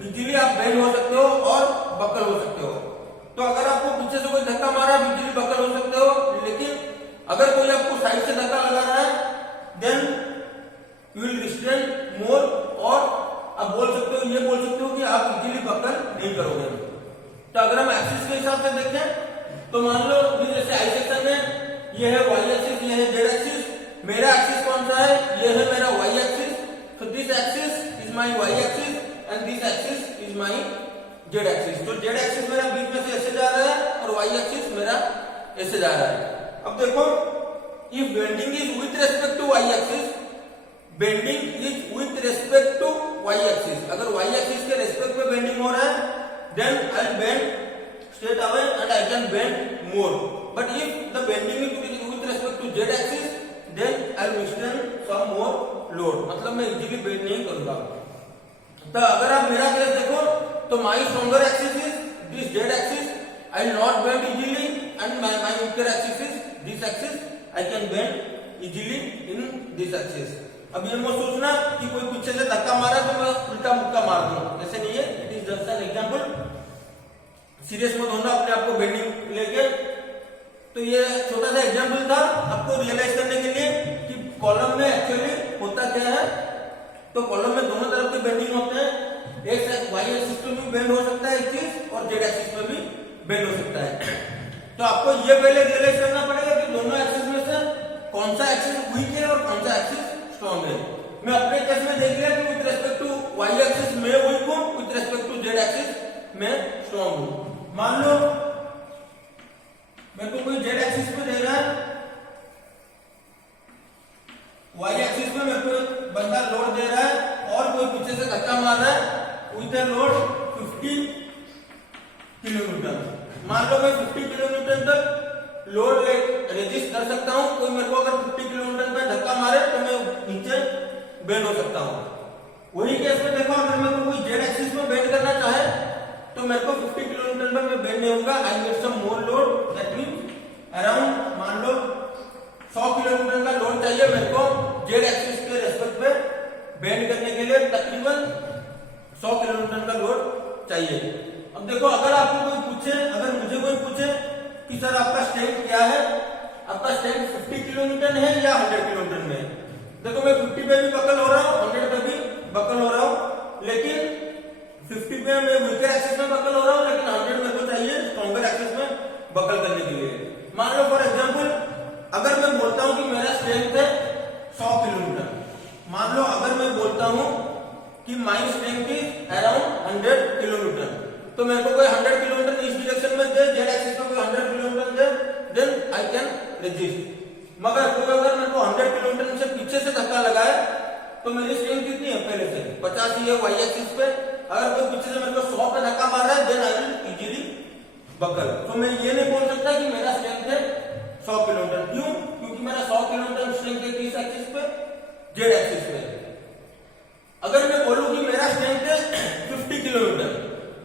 easily. आप बेंड हो सकते हो और बकल हो सकते हो. तो अगर आपको पीछे से कोई धक्का मारा, आप इजीली बकल हो सकते हो. लेकिन अगर कोई आपको साइड से धक्का लगा रहा है, देन यू विल रिस्ट्रेन मोर, और आप बोल सकते हो, ये बोल सकते हो कि आप इजीली बकल नहीं करोगे. तो अगर हम एक्सिस के हिसाब से देखें तो मान लो कि जैसे आई सेक्शन में ये है y एक्सिस, ये है z एक्सिस. मेरा एक्सिस कौन सा है? ये है मेरा y एक्सिस. तो this axis is my y axis and this axis is my z axis. तो z एक्सिस मेरा बीच में से ऐसे जा रहा है और y एक्सिस मेरा ऐसे जा रहा है. अब देखो, if bending is with respect to y axis, bending is with respect to y axis. अगर y एक्सिस के रेस्पेक्ट में बेंडिंग हो रहा है, then I will bend straight away and I can bend more. But if the bending is with respect to z axis, then I will withstand some more load. मतलब मैं easily bend नहीं करूंगा. तो अगर आप मेरा केस देखो तो my stronger axis is this z axis. I will not bend easily, and my weaker axis is this axis. I can bend easily in this axis. अब ये मत सोचना कि कोई पीछे से धक्का मारा तो मैं उल्टा मुक्का मार दूं. ऐसे नहीं है. It is just an example. Serious मत होना अपने आप को बेंडिंग लेके. तो ये छोटा सा एग्जांपल था आपको रियलाइज करने के लिए कि कॉलम में एक्चुअली होता क्या है. तो कॉलम में दोनों तरफ के बेंडिंग होते हैं. एक y एक्सिस पे भी बेंड हो सकता है एक चीज, और z एक्सिस पे भी बेंड हो सकता है. तो आपको ये पहले रियलाइज करना पड़ेगा कि दोनों एक्सिस में से कौन सा एक्सिस वीक है और कौन सा एक्सिस स्ट्रॉन्ग है. मैं अपने केस में देख लिया कि with respect to y axis में वीक हूं, with respect to z axis में स्ट्रॉन्ग हूं. मान लो मेरे को कोई z एक्सिस पे दे रहा है, y एक्सिस पे मेरे को बंदा लोड दे रहा है और कोई पीछे से धक्का मार रहा है विद अ लोड 50 किलोमीटर. मान लो मैं 50 किलोमीटर तक लोड रेजिस्ट कर सकता हूं. कोई मेरे को अगर 50 किलोमीटर पे धक्का मारे तो मैं नीचे बेंड हो सकता हूं. वही केस में देखो, अगर मेरे को कोई z एक्सिस में बेंड करना चाहे तो मेरे को 50 किलोमीटर पर मैं बेंड नहीं होगा. I need some more load, that means around मान लो 100 किलोमीटर का लोड चाहिए मेरे को z एक्सिस के रेस्पेक्ट पे बेंड करने के लिए. तकरीबन 100 किलोमीटर का लोड चाहिए. अब देखो, अगर आपको कोई पूछे, अगर मुझे कोई पूछे कि सर आपका स्ट्रेंथ क्या है, आपका स्ट्रेंथ 50 किलोमीटर है या 100 किलोमीटर में. देखो, मैं 50 पे भी बकल हो रहा हूँ, 100 पे भी बकल हो रहा हूँ, लेकिन 50 पे मैं वीकर एक्सिस में बकल हो रहा हूं, लेकिन 100 मेरे को चाहिए स्ट्रॉन्गर एक्सिस में बकल करने के लिए. मान लो फॉर एग्जांपल, अगर मैं बोलता हूं कि मेरा स्ट्रेंथ है 100 किलोमीटर. मान लो अगर मैं बोलता हूं कि my strength is around 100 kilometre, तो मेरे को कोई 100 किलोमीटर इस डायरेक्शन में दे, z एक्सिस में कोई 100 किलोमीटर दे, देन आई कैन रेजिस्ट. मगर कोई अगर मेरे को 100 किलोमीटर से पीछे से धक्का लगाए तो मेरी स्ट्रेंथ कितनी है पहले से 50 ही है y एक्सिस पे. अगर कोई पीछे से मेरे को 100 पे धक्का मार रहा है, then I will easily buckle. तो मैं ये नहीं बोल सकता कि मेरा स्ट्रेंथ है 100 किलोमीटर. क्यों? क्योंकि मेरा 100 किलोमीटर स्ट्रेंथ है किस एक्सिस पे? z एक्सिस पे. अगर मैं बोलूं कि मेरा स्ट्रेंथ है 50 किलोमीटर,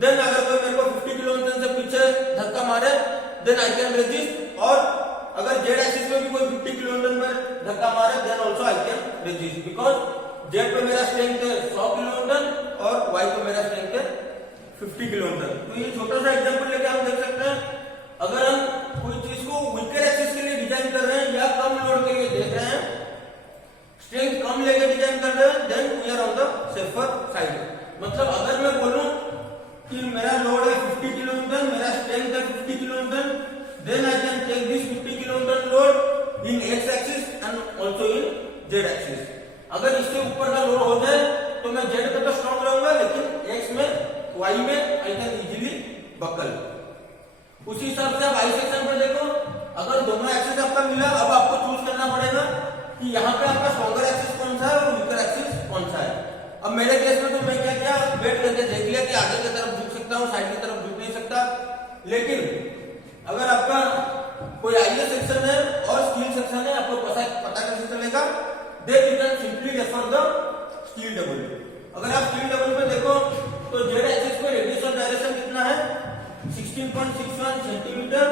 देन अगर कोई मेरे को 50 किलोमीटर से पीछे धक्का मारे, देन आई कैन रेजिस्ट. और अगर z एक्सिस पे भी कोई 50 किलोमीटर धक्का मारे then also I can resist, because Z पे मेरा स्ट्रेंथ है 100 किलोन्यूटन और वाई पे मेरा स्ट्रेंथ है 50 किलोन्यूटन। तो ये छोटा सा एग्जांपल लेके हम देख सकते हैं, अगर हम कोई चीज को वीकर एक्सिस के लिए डिजाइन कर रहे हैं या कम लोड के लिए देख रहे हैं, स्ट्रेंथ कम लेके डिजाइन कर रहे हैं, then we are on the safer side. मतलब अगर मैं बोलूं कि मेरा लोड है 50 किलोन्यूटन, मेरा स्ट्रेंथ है 50 kilonewton, then I can take this 50 kilonewton load in X axis and also in Z axis. अगर इससे ऊपर का लोड हो जाए तो मैं जेड पे तो स्ट्रॉन्ग रहूंगा, लेकिन एक्स में वाई में आई कैन इजीली बकल। उसी हिसाब से आप आई सेक्शन पे देखो, अगर दोनों एक्सिस आपका मिला, अब आपको चूज करना पड़ेगा कि यहाँ पे आपका स्ट्रॉन्गर एक्सिस कौन सा है और वीकर एक्सिस कौन सा है। अब मेरे केस में तो मैं क्या किया, वेट करके देख लिया कि आगे की तरफ झुक सकता हूँ, साइड की तरफ झुक नहीं सकता। लेकिन अगर आपका कोई आईए सेक्शन है और स्टील सेक्शन है, आपको पता कैसे चलेगा, then you can simply refer the steel table. अगर आप स्टील टेबल पे देखो तो जेड एक्सिस पे रेडियस ऑफ डायरेक्शन कितना है 16.61 सेंटीमीटर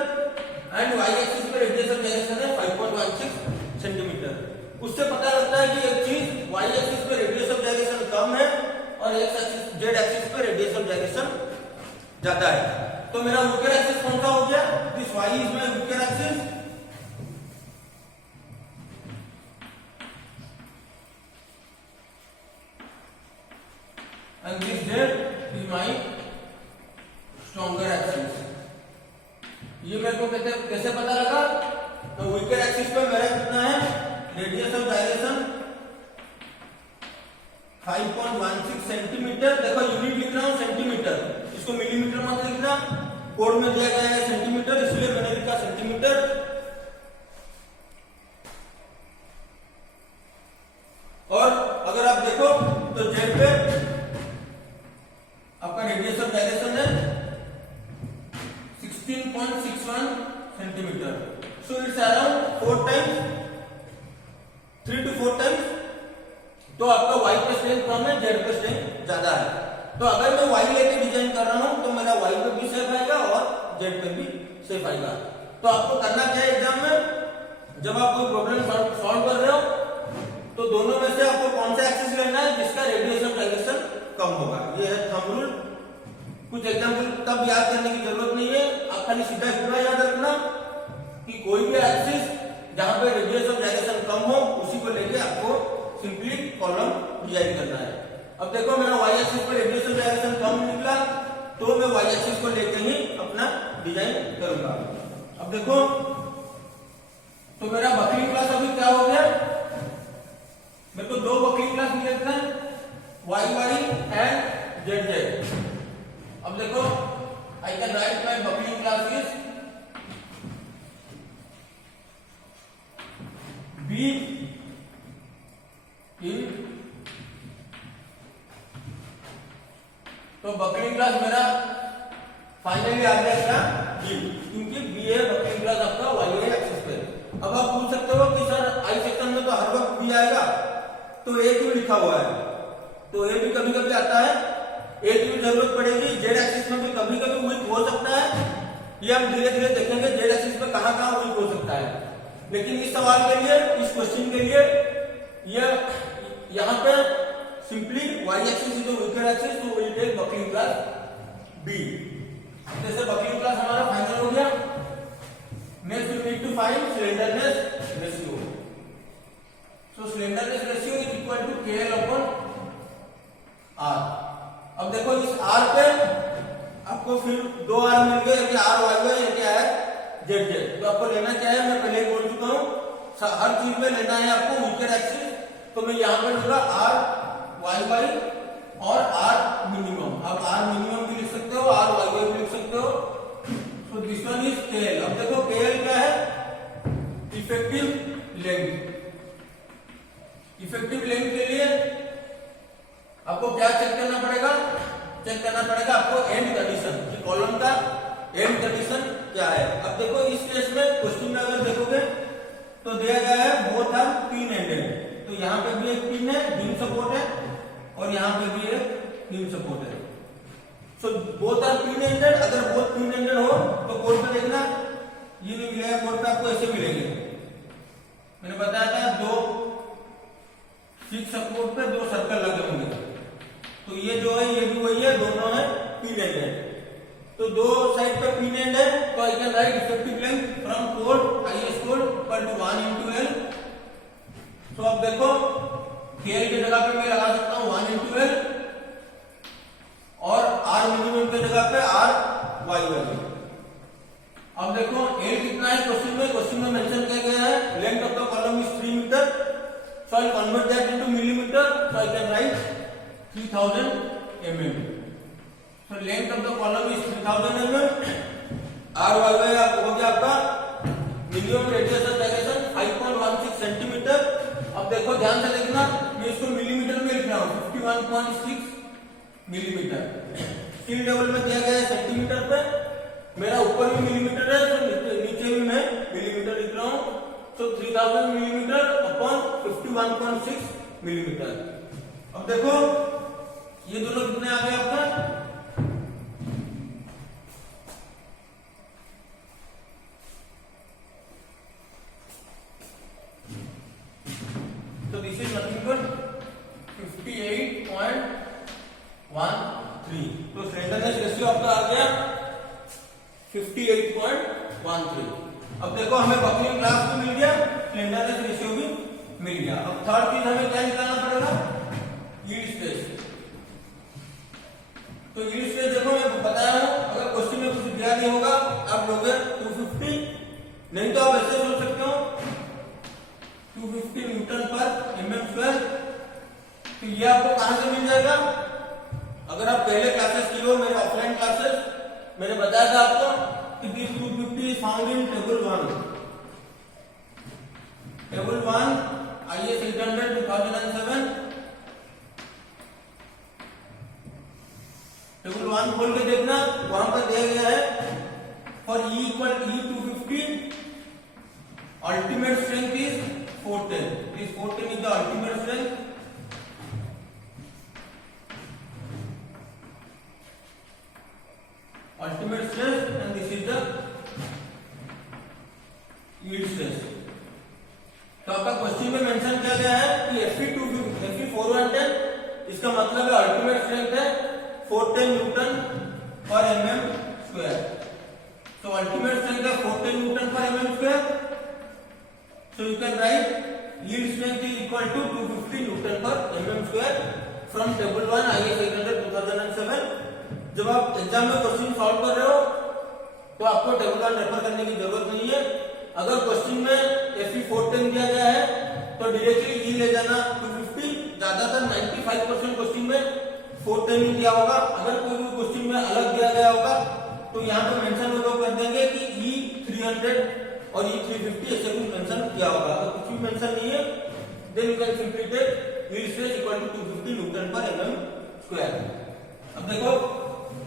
एंड वाई एक्सिस पे रेडियस ऑफ डायरेक्शन है 5.16 सेंटीमीटर। उससे पता लगता है कि एक चीज वाई एक्सिस पे रेडियस ऑफ डायरेक्शन कम है और एक्स एक्सिस जेड एक्सिस पे रेडियस ऑफ डायरेक्शन ज्यादा है। तो मेरा वीकर एक्सिस कौन सा हो गया, this Y is my weaker axis and this z is my stronger axis। ये मेरे को कैसे पता लगा, तो वीकर एक्सिस पे मेरा कितना है रेडियस ऑफ डायरेक्शन 5.16 सेंटीमीटर। देखो यूनिट लिख रहा हूं सेंटीमीटर, इसको मिलीमीटर मत लिखना, कोड में दिया गया है सेंटीमीटर, इसलिए मैंने लिखा सेंटीमीटर। और अगर आप देखो तो जेड पे आपका रेडियस ऑफ डायरेक्शन है 16.61 centimetre. So it's around 4 times 3 to 4 times. तो आपका वाई पे स्ट्रेंथ कम है, जेड पे स्ट्रेंथ ज्यादा है। तो अगर मैं वाई लेके डिजाइन कर रहा हूं तो मेरा वाई पे भी सेफ आएगा और जेड पे भी सेफ आएगा। तो आपको करना क्या है एग्जाम में, जब आप कोई प्रॉब्लम सॉल्व कर रहे हो तो दोनों में से आपको कौन सा एक्सिस लेना है जिसका रेडियस ऑफ डायरेक्शन कम होगा। ये है थंब रूल। कुछ एग्जाम्पल तब याद करने की जरूरत नहीं है, आप खाली सीधा सीधा याद रखना कि कोई भी एक्सिस जहां पे रेडियस ऑफ डायरेक्शन कम हो उसी को लेके आपको सिंपली कॉलम डिजाइन करना है। अब देखो मेरा वाई एक्सिस पे रेडियस ऑफ डायरेक्शन कम निकला तो मैं वाई एक्सिस को लेके ही अपना डिजाइन करूंगा। अब देखो तो मेरा बकलिंग क्लास अभी क्या हो गया, मेरे को दो बकलिंग क्लास मिले थे, Y Y and Z Z. अब देखो I can write my buckling class is B in, तो बकलिंग क्लास मेरा फाइनली आ गया क्या बी, क्योंकि बी है बकलिंग क्लास आपका वाई है एक्सिस पे। अब आप पूछ सकते हो कि सर आई सेक्शन में तो हर वक्त बी आएगा तो ए क्यों लिखा हुआ है, तो ए भी कभी कभी आता है, ए की जरूरत पड़ेगी। जेड एक्सिस में भी कभी कभी वीक हो सकता है, ये हम धीरे धीरे देखेंगे जेड एक्सिस पे कहां कहां वीक हो सकता है। लेकिन इस सवाल के लिए, इस क्वेश्चन के लिए ये यहाँ पे simply Y axis is weaker axis, तो will take buckling class B. जैसे बकलिंग क्लास हमारा फाइनल हो गया। Next we need to find slenderness ratio. So slenderness ratio is equal to KL upon R। अब देखो इस R पे आपको फिर दो R मिल गए, एक R वाई वाई, एक क्या है जेड जेड। तो आपको लेना क्या है, मैं पहले ही बोल चुका हूँ, हर चीज में लेना है आपको वीकर एक्सिस। तो मैं यहाँ पे लूंगा R वाई वाई और R मिनिमम। आप R मिनिमम भी लिख सकते हो, R वाई वाई भी लिख सकते हो। So this one is KL। अब देखो KL क्या है, इफेक्टिव लेंथ। इफेक्टिव लेंथ के लिए आपको क्या चेक करना पड़ेगा, चेक करना पड़ेगा आपको एंड कंडीशन, कि कॉलम का एंड कंडीशन क्या है। अब देखो इस केस में क्वेश्चन में अगर देखोगे तो दिया गया है बोथ आर पिन एंडेड। तो यहाँ पे भी एक पिन है, बीम सपोर्ट है, और यहाँ पे भी एक बीम सपोर्ट है। So both are pin ended. अगर बोथ पिन एंडेड हो तो कोड पे देखना, ये नहीं मिलेगा कोड पे, आपको ऐसे मिलेंगे। मैंने बताया था दो नोड पे 2 सर्कल लगे होंगे, तो ये जो है ये भी वही है, दोनों है पिन एंड है। तो दो साइड पे पिन एंड है, तो I can write effective length from code IS code equal to 1 into L। तो अब देखो KL की जगह पे मैं लगा सकता हूँ 1 into L और R मिनिमम की जगह पे R Y वैल्यू। अब देखो L कितना है क्वेश्चन में मेंशन किया गया है, length of the column is 3 metre, so I convert that into millimetre, so I can write 3000 mm। So length of the column is 3000 mm, RYY हो गया आपका minimum radius of direction 5.16 centimetre. अब देखो ध्यान से देखना, मैं इसको मिलीमीटर में लिख रहा हूँ 51.6 मिलीमीटर। स्टील टेबल में दिया गया है सेंटीमीटर पे, मेरा ऊपर भी मिलीमीटर है तो नीचे भी मैं मिलीमीटर लिख रहा हूँ। तो 3000 मिलीमीटर अपॉन 51.6 मिलीमीटर। अब देखो ये दोनों कितने आ गए आपका, तो दिस इज नथिंग बट 58.13। तो स्लेंडरनेस रेशियो आपका आ गया 58.13। अब देखो हमें बकलिंग क्लास भी मिल गया, स्लेंडरनेस रेशियो भी मिल गया। अब थर्ड चीज हमें क्या निकालना पड़ेगा, यील्ड स्ट्रेस। तो यील्ड स्ट्रेस देखो मैं बताया हूं, अगर क्वेश्चन में कुछ दिया नहीं होगा आप लोगे 250, नहीं तो आप ऐसे सोच सकते हो 250 न्यूटन पर mm स्क्वायर। तो ये आपको कहां से मिल जाएगा, अगर आप पहले क्लासेस की हो, मेरे ऑफलाइन क्लासेस, मैंने बताया था आपको कि this 250 is found in table 1 IS 800 2007। Table 1 खोल के देखना, वहां पर दिया गया है for E equal E 250 ultimate strength is 410। This 410 is the ultimate strength। Ultimate stress and this is the yield stress। तो आपका क्वेश्चन में मेंशन किया गया है कि Fe 410, इसका मतलब है अल्टीमेट स्ट्रेंथ है 410 न्यूटन पर mm स्क्वायर। तो अल्टीमेट स्ट्रेंथ है 410 न्यूटन पर mm square. So you can write yield strength is equal to 250 Newton per mm square from table 1 IS 800 2007। जब आप एग्जाम में क्वेश्चन सॉल्व कर रहे हो तो आपको टेबल 1 रेफर करने की जरूरत नहीं है। अगर क्वेश्चन में Fe 410 दिया गया है तो डायरेक्टली E ले जाना 250। ज्यादातर 95% क्वेश्चन में 410 ही दिया होगा। अगर कोई भी क्वेश्चन में अलग दिया गया होगा तो यहाँ पे मेंशन वो लोग कर देंगे कि E 300 और ये 350 ऐसे कुछ मेंशन किया होगा। अगर कुछ भी मेंशन नहीं है then you can simply take yield stress equal to 250 newton पर mm स्क्वायर। अब देखो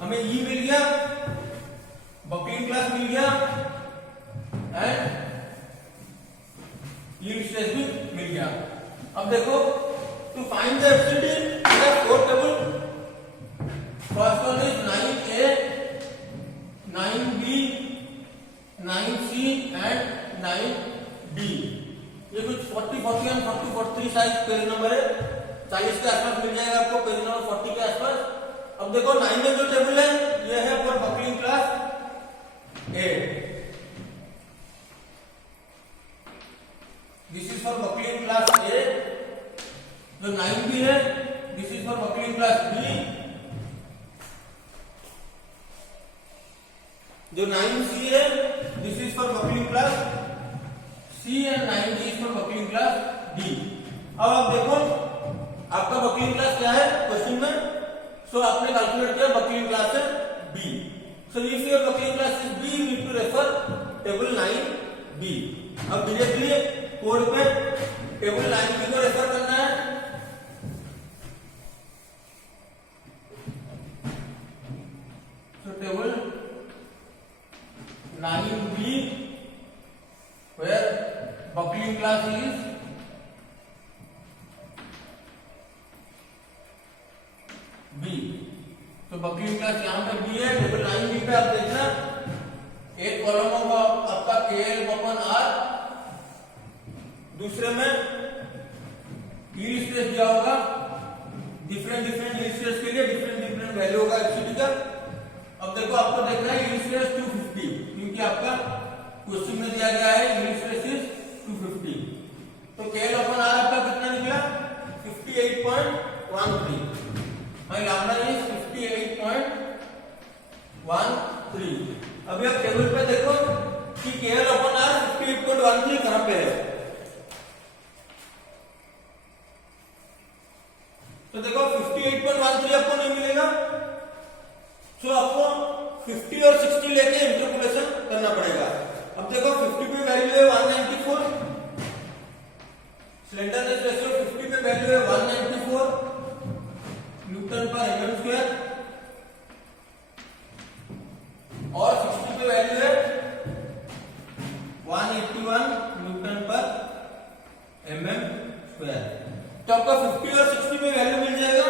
हमें E मिल गया, बकलिंग क्लास मिल गया एंड यील्ड स्ट्रेस भी मिल गया। अब देखो to find the FCT we have 4 table. First one is 9A, 9B, 9C and 9D। ये कुछ 40, 41, 40, 43 साइज पेज नंबर है, 40 के आसपास मिल जाएगा आपको, पेज नंबर 40 के आसपास। अब देखो 9 में जो टेबल है ये है for buckling class A, this is for buckling class A। जो 9B है this is for buckling class B। जो 9C है this is for buckling class C and 9D is for buckling class D। अब आप देखो आपका buckling class क्या है क्वेश्चन में, सो आपने कैलकुलेट किया बकलिंग क्लास है B। So if your buckling class is B, you need to refer table 9B। अब डायरेक्टली कोड पे टेबल 9B को रेफर करना है। सो table 9B where buckling class is B। तो बकलिंग क्लास यहाँ पे B है, टेबल 9B पे आप देखना एक कॉलम होगा आपका KL/R, दूसरे में यील्ड स्ट्रेस दिया होगा, डिफरेंट यील्ड स्ट्रेस के लिए डिफरेंट वैल्यू होगा एफसीडी का। अब देखो आपको देखना है यील्ड स्ट्रेस 250, क्योंकि आपका क्वेश्चन में दिया गया है यील्ड स्ट्रेस इज 250। तो KL अपन आर आपका कितना निकला 58.13, माय लैम्डा इज 58.13। अभी आप टेबल पे देखो कि KL अपन आर 58.13 कहां पे है। तो देखो 58.13 आपको नहीं मिलेगा, तो आपको 50 और 60 लेके इंटरपोलेशन करना पड़ेगा। अब देखो 50 पे वैल्यू है 194, स्लेंडरनेस रेशियो 50 पे वैल्यू है 194 न्यूटन पर एमएम स्क्वायर, और 60 पे वैल्यू है 181 न्यूटन पर एमएम स्क्वायर। तो आपका 50 और 60 में वैल्यू मिल जाएगा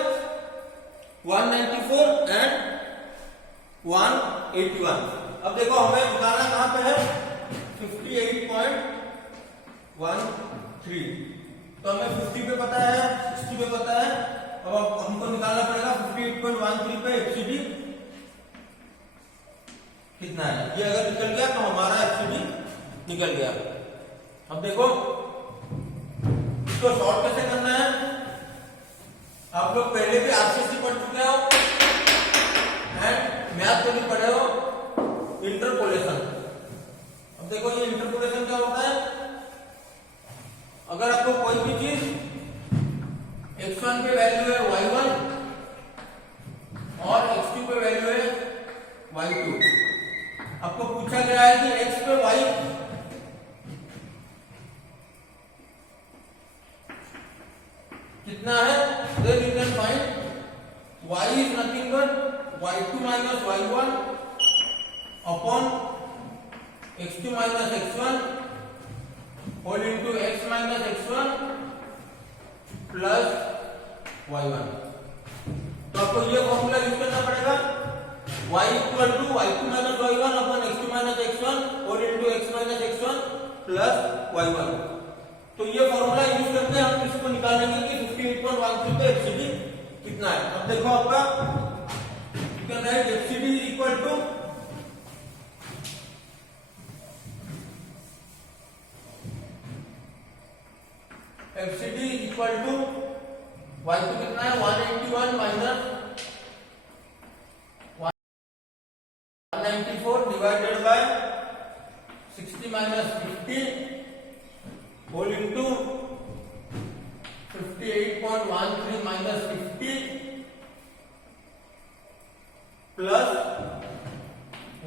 194 एंड 181। अब देखो हमें निकालना कहां पे है 58.13। तो हमें 50 पे पता है, 60 पे पता है, अब हमको निकालना पड़ेगा 58.13 पे एफसीडी कितना है। ये अगर निकल गया तो हमारा एफसीडी निकल गया। अब देखो इसको शॉर्ट कैसे करना है। आप लोग पहले भी आरसीसी पढ़ चुके हो एंड मैथ में भी पढ़े हो इंटरपोलेशन। अब देखो ये इंटरपोलेशन क्या होता है, अगर आपको कोई भी चीज x1 पे वैल्यू है y1 और x2 पे वैल्यू है y2, आपको पूछा गया है कि x पे y कितना है, then you can find y is nothing but y2 minus y1 upon x2 minus x1 whole into x minus x1 plus y1। तो आपको ये फॉर्मूला यूज करना पड़ेगा, y equal to y2 minus y1 upon x2 minus x1 whole into x minus x1 plus y1। तो ये formula use करके हम इसको निकालेंगे कि 58.13 पे एफसीडी कितना है। अब देखो आपका you can write FCD is equal to FCD is equal to y2 कितना है 181 minus 194 divided by 60 minus 50 whole into 58.13 minus 50 plus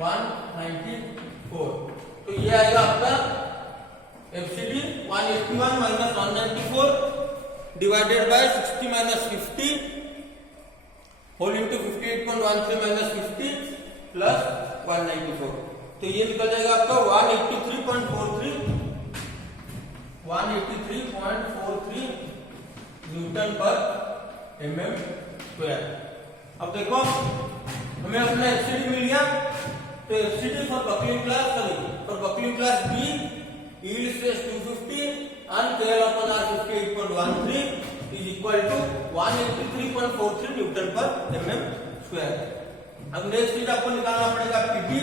194। तो ये आएगा आपका FCD 181 minus 194 divided by 60 minus 50 whole into 58.13 minus 50 plus 194। तो ये निकल जाएगा आपका 183.43 न्यूटन पर एमएम स्क्वायर। अब देखो हमें अपना एफसीडी मिल गया, तो FCD for buckling class B yield stress 250 and KL upon R 58.13 is equal to 183.43 Newton पर एमएम स्क्वायर। अब नेक्स्ट चीज आपको निकालना पड़ेगा PD.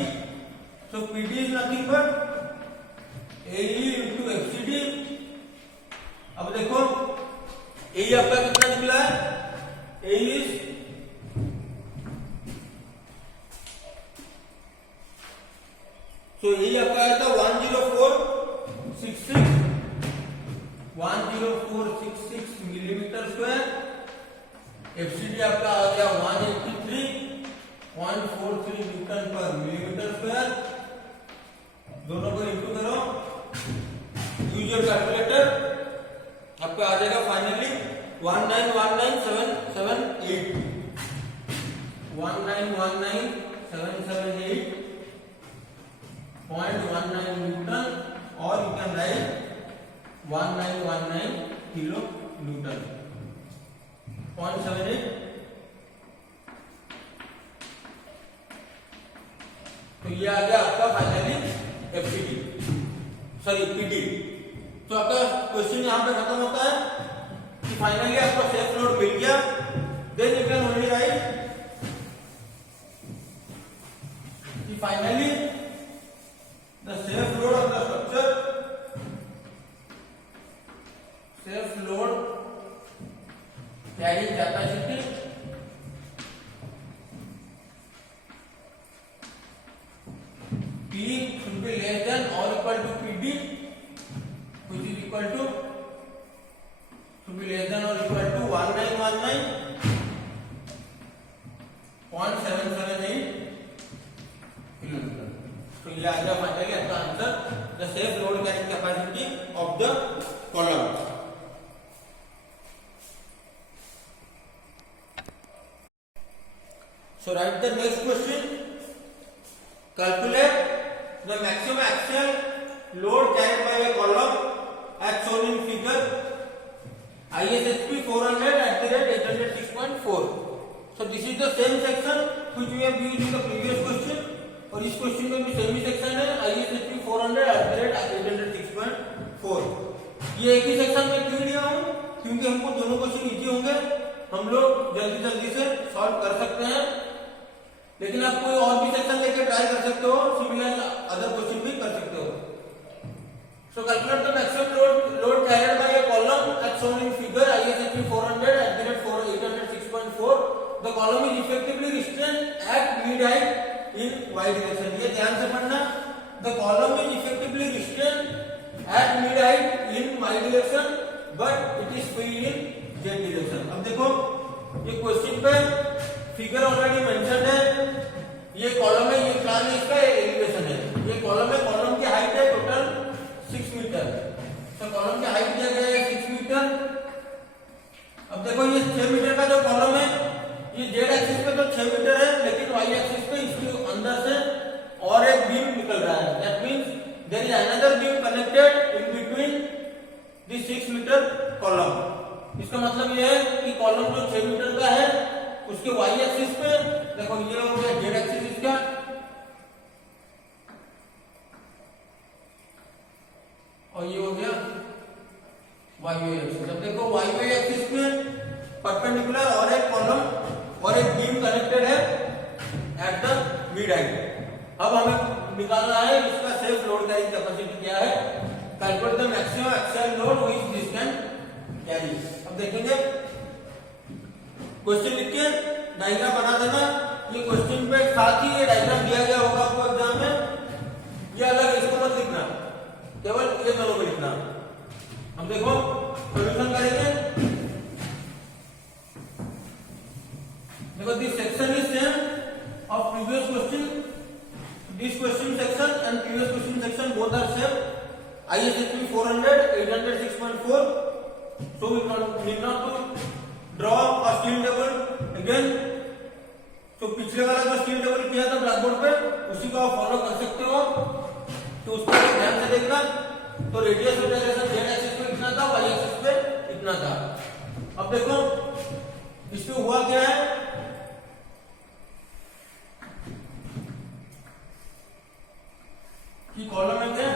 So PD is nothing but AE into FCD. अब देखो एई आपका कितना निकला है, एई इज सो एई आपका आया था 10466 मिलीमीटर स्क्वायर। एफसीडी आपका आ गया 183.43 न्यूटन पर मिलीमीटर स्क्वायर। दोनों को इंटू करो, यूज योर कैलकुलेटर, आपका आ जाएगा फाइनली 1919778 1919778.19 न्यूटन, और you can right 1919 kilo Newton 0.78। तो ये आ गया आपका फाइनली एफसीडी, सॉरी पीडी। तो आपका क्वेश्चन यहां पे खत्म होता है। फाइनली आपको सेफ लोड मिल गया, then you can only write finally the safe load of the structure, safe load carrying capacity P should be less than or equal to PD, which is equal to should be less than or equal to 1919.778 kilometre. तो ये आ गया finally आपका answer, the safe load carrying capacity of the column. So write the next question, calculate the maximum axial load carried by a column as shown in figure ISHP 400@806.4। So this is the same section which we have used in the previous question, और इस question में भी same ही section है ISHP 400@806.4। ये एक ही section में क्यों लिया हूँ, क्योंकि हमको दोनों क्वेश्चन इजी होंगे, हम लोग जल्दी जल्दी से सॉल्व कर सकते हैं। लेकिन आप कोई और भी सेक्शन लेके ट्राई कर सकते हो, सिमिलर अदर क्वेश्चन भी कर सकते हो। So calculate the maximum load carried by a column as shown in figure ISHP 400@806.4। The column is effectively restrained at mid height in y direction। ये ध्यान से पढ़ना, the column is effectively restrained at mid height in y direction but it is free in z direction। अब देखो ये question पे figure already mention है, ये कॉलम है, ये प्लान है, इसका एलिवेशन है, ये कॉलम है, कॉलम की हाइट है टोटल 6 मीटर। तो कॉलम की हाइट दिया गया है 6 मीटर। अब देखो ये 6 मीटर का जो कॉलम है, ये जेड एक्सिस पे तो 6 मीटर है, लेकिन वाई एक्सिस पे इसके अंदर से और एक बीम निकल रहा है। That means there is another beam connected in between this 6 metre column. इसका मतलब ये है कि कॉलम जो 6 मीटर का है उसके वाई एक्सिस पे देखो ये हो गया जेड एक्सिस इसका, और ये हो गया वाई एक्सिस। अब देखो वाई एक्सिस पे परपेंडिकुलर और एक कॉलम और एक बीम कनेक्टेड है एट द मिड हाइट। अब हमें निकालना है इसका सेफ लोड कैरिंग कैपेसिटी क्या है। Calculate the maximum axial load which this can carry. अब देखेंगे क्वेश्चन लिख के डायग्राम बना देना। ये क्वेश्चन पे साथ ही ये डायग्राम दिया गया होगा आपको एग्जाम में, ये अलग इसको मत लिखना, केवल ये दोनों को लिखना। हम देखो सॉल्यूशन करेंगे। देखो this section is same of previous question, this question section and previous question section both are same ISHP 400/806.4। so we need not to draw a steel table again। तो पिछले वाला जो स्टील टेबल किया था black board पे, उसी को आप फॉलो कर सकते हो, तो उसको ध्यान से देखना। तो रेडियस रोटेशन जेड एक्सिस पे इतना था, वाई एक्सिस पे इतना था। अब देखो इसमें हुआ क्या है, कि कॉलम है क्या,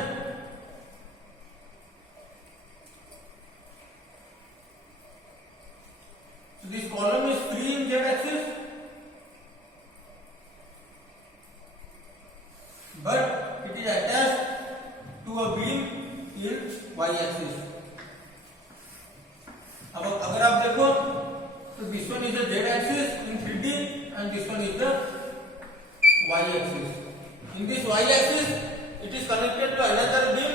so this column is free in z axis but it is attached to a beam in y axis। अब अगर आप देखो तो this one is the z axis in 3D and this one is the y axis। In this y axis it is connected to another beam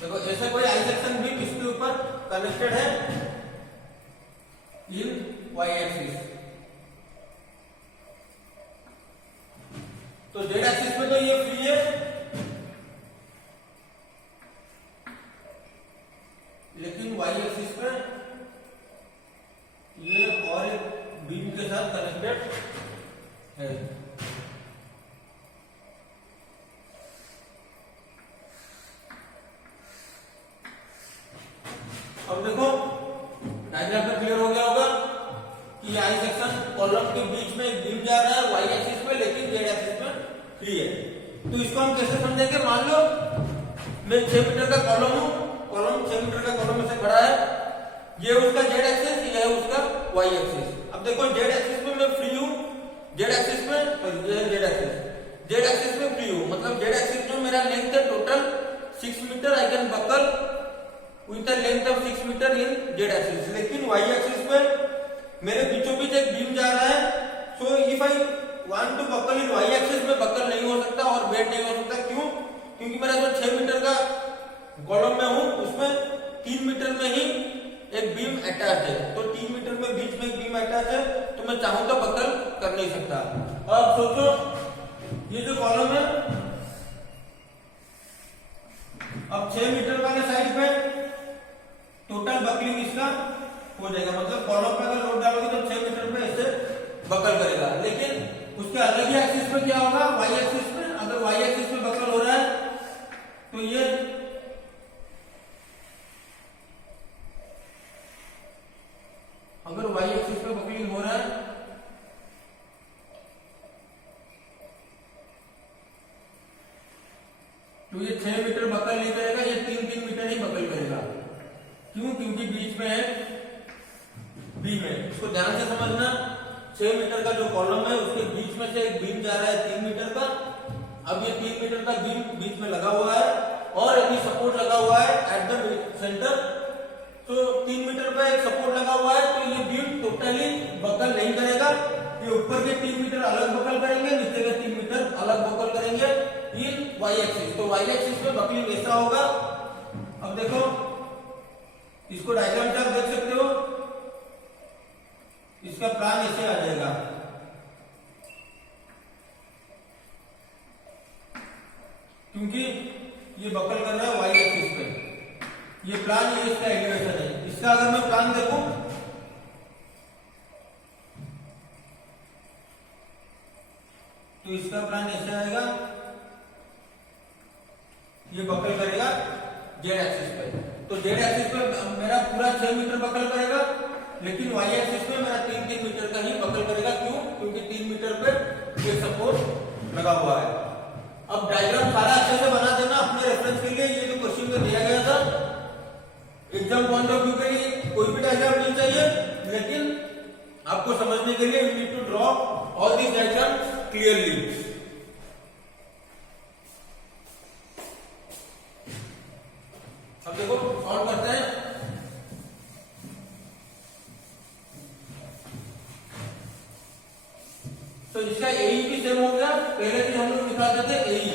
देखो ऐसा कोई I section भी इसके ऊपर कनेक्टेड है इन वाई एक्सिस। तो जेड एक्सिस में तो ये फ्री है, लेकिन वाई एक्सिस पे ये और एक बीम के साथ कनेक्टेड है। अब देखो डायग्राम पे क्लियर हो गया होगा कि आई फ्री है। तो इसको हम कैसे समझेंगे, मान लो मैं 6 मीटर का कॉलम हूं, कॉलम 6 मीटर का कॉलम में से खड़ा है, ये उसका जेड एक्सिस, ये है उसका वाई एक्सिस। अब देखो जेड एक्सिस में मैं फ्री हूं, जेड एक्सिस में जेड एक्सिस में फ्री हूं, मतलब जेड एक्सिस में मेरा लेंथ है total 6 metre, I can buckle with the length of 6 metre in Z axis. लेकिन वाई एक्सिस में मेरे बीचों बीच एक बीम जा रहा है, so if I want to buckle in Y axis में बकल नहीं हो सकता और बेंड नहीं हो सकता। क्यों? क्योंकि मेरा जो 6 मीटर का कॉलम में हूं उसमें 3 मीटर में ही एक बीम अटैच है, तो 3 मीटर में बीच में एक बीम अटैच है, तो मैं चाहूं तो बकल कर नहीं सकता। अब सोचो ये जो कॉलम है, अब 6 मीटर वाले साइड पे टोटल बकलिंग इसका हो जाएगा, मतलब कॉलम पे अगर लोड डालोगे तो 6 मीटर पे ऐसे बकल करेगा। लेकिन उसके अलग ही एक्सिस पे क्या होगा, वाई एक्सिस पे, अगर वाई एक्सिस पे बकल हो रहा है तो ये अगर वाई एक्सिस पे बकलिंग हो रहा है तो ये 6 मीटर बकल नहीं करेगा, ये 3-3 मीटर ही बकल करेगा। क्यों? क्योंकि बीच में है बीम है। इसको ध्यान से समझना, 6 मीटर का जो कॉलम है उसके बीच में से एक बीम जा रहा है 3 मीटर का। अब ये 3 मीटर का बीम बीच में लगा हुआ है और एक सपोर्ट लगा हुआ है एट द सेंटर, तो 3 मीटर पे एक सपोर्ट लगा हुआ है, तो ये बीम टोटली बकल नहीं करेगा। ये ऊपर के 3 मीटर अलग बकल करेंगे, नीचे के 3 मीटर अलग बकल करेंगे इन वाई एक्सिस। तो वाई एक्सिस पे बकलिंग ऐसा होगा। अब देखो इसको डायग्राम से आप देख सकते हो, इसका प्लान ऐसे आ जाएगा। क्योंकि ये बकल कर रहा है वाई एक्सिस पे, ये प्लान, ये इसका एलिवेशन है। इसका अगर मैं प्लान देखूं तो इसका प्लान ऐसे आएगा, ये बकल करेगा जेड एक्सिस पे। तो जेड एक्सिस पे मेरा पूरा 6 मीटर बकल करेगा, लेकिन वाई एक्सिस में मेरा 3-3 मीटर का ही बकल करेगा। क्यों? क्योंकि 3 मीटर पे ये सपोर्ट लगा हुआ है। अब डायग्राम सारा अच्छे से बना देना अपने रेफरेंस के लिए। ये जो क्वेश्चन में दिया गया था एग्जाम पॉइंट ऑफ व्यू के लिए कोई भी डायग्राम नहीं चाहिए, लेकिन आपको समझने के लिए you need to draw all this diagram clearly. अब देखो सॉल्व करते हैं। तो इसका एई भी सेम हो गया, पहले भी हम लोग दिखाते थे एई,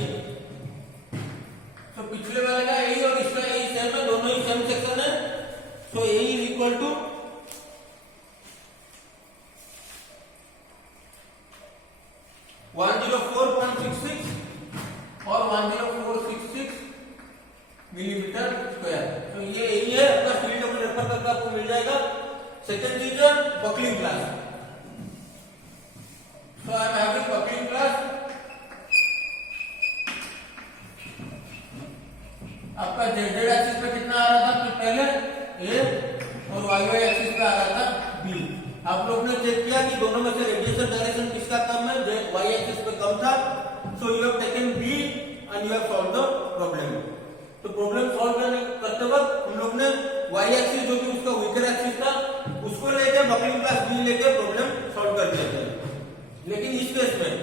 तो पिछले वाले का एई और इसका एई सेम है, दोनों ही सेम सेक्शन है। तो एई इज इक्वल टू 104.66 और 10466 मिलीमीटर स्क्वायर। तो ये एई है, आपका फील्ड में रेफर करके आपको मिल जाएगा। सेकंड चीज है buckling class. So I am having buckling class. आपका जेड एक्सिस पे कितना आ रहा था पहले ए और वाई वाई एक्सिस पे आ रहा था बी। आप लोग ने चेक किया कि दोनों में से रेडिएशन डायरेक्शन किसका कम है, जेड वाई एक्सिस पे कम था। So you have taken B and you have solved the problem. तो प्रॉब्लम सॉल्व करते वक्त हम लोग ने वाई एक्सिस जो कि उसका वीकर एक्सिस था उसको लेके बकलिंग क्लास बी लेके प्रॉब्लम सॉल्व कर दिया था। लेकिन इस केस में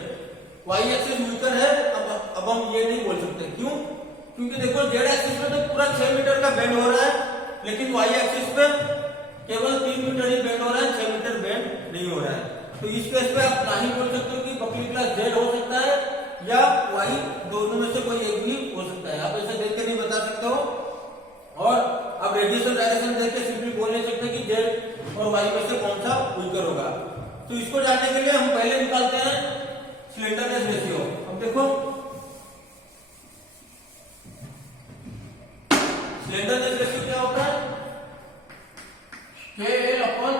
वाई एक्सिस वीकर है, अब हम ये नहीं बोल सकते। क्यों? क्योंकि देखो जेड एक्सिस में तो पूरा 6 मीटर का बेंड हो रहा है, लेकिन वाई एक्सिस पे केवल 3 मीटर ही बेंड हो रहा है, 6 मीटर बेंड नहीं हो रहा है। तो इस केस पे आप नहीं बोल सकते हो कि बकलिंग क्लास जेड हो सकता है या वाई, दोनों में से कोई एक भी हो सकता है। आप ऐसे देख के नहीं बता सकते हो। और आप रेडिएशन डायरेक्शन देख के सिंपली बोल नहीं सकते कि जेड और वाई में से कौन सा वीकर होगा। तो इसको जानने के लिए हम पहले निकालते हैं स्लेंडरनेस रेशियो। अब देखो स्लेंडरनेस रेशियो क्या होता है, KL/R।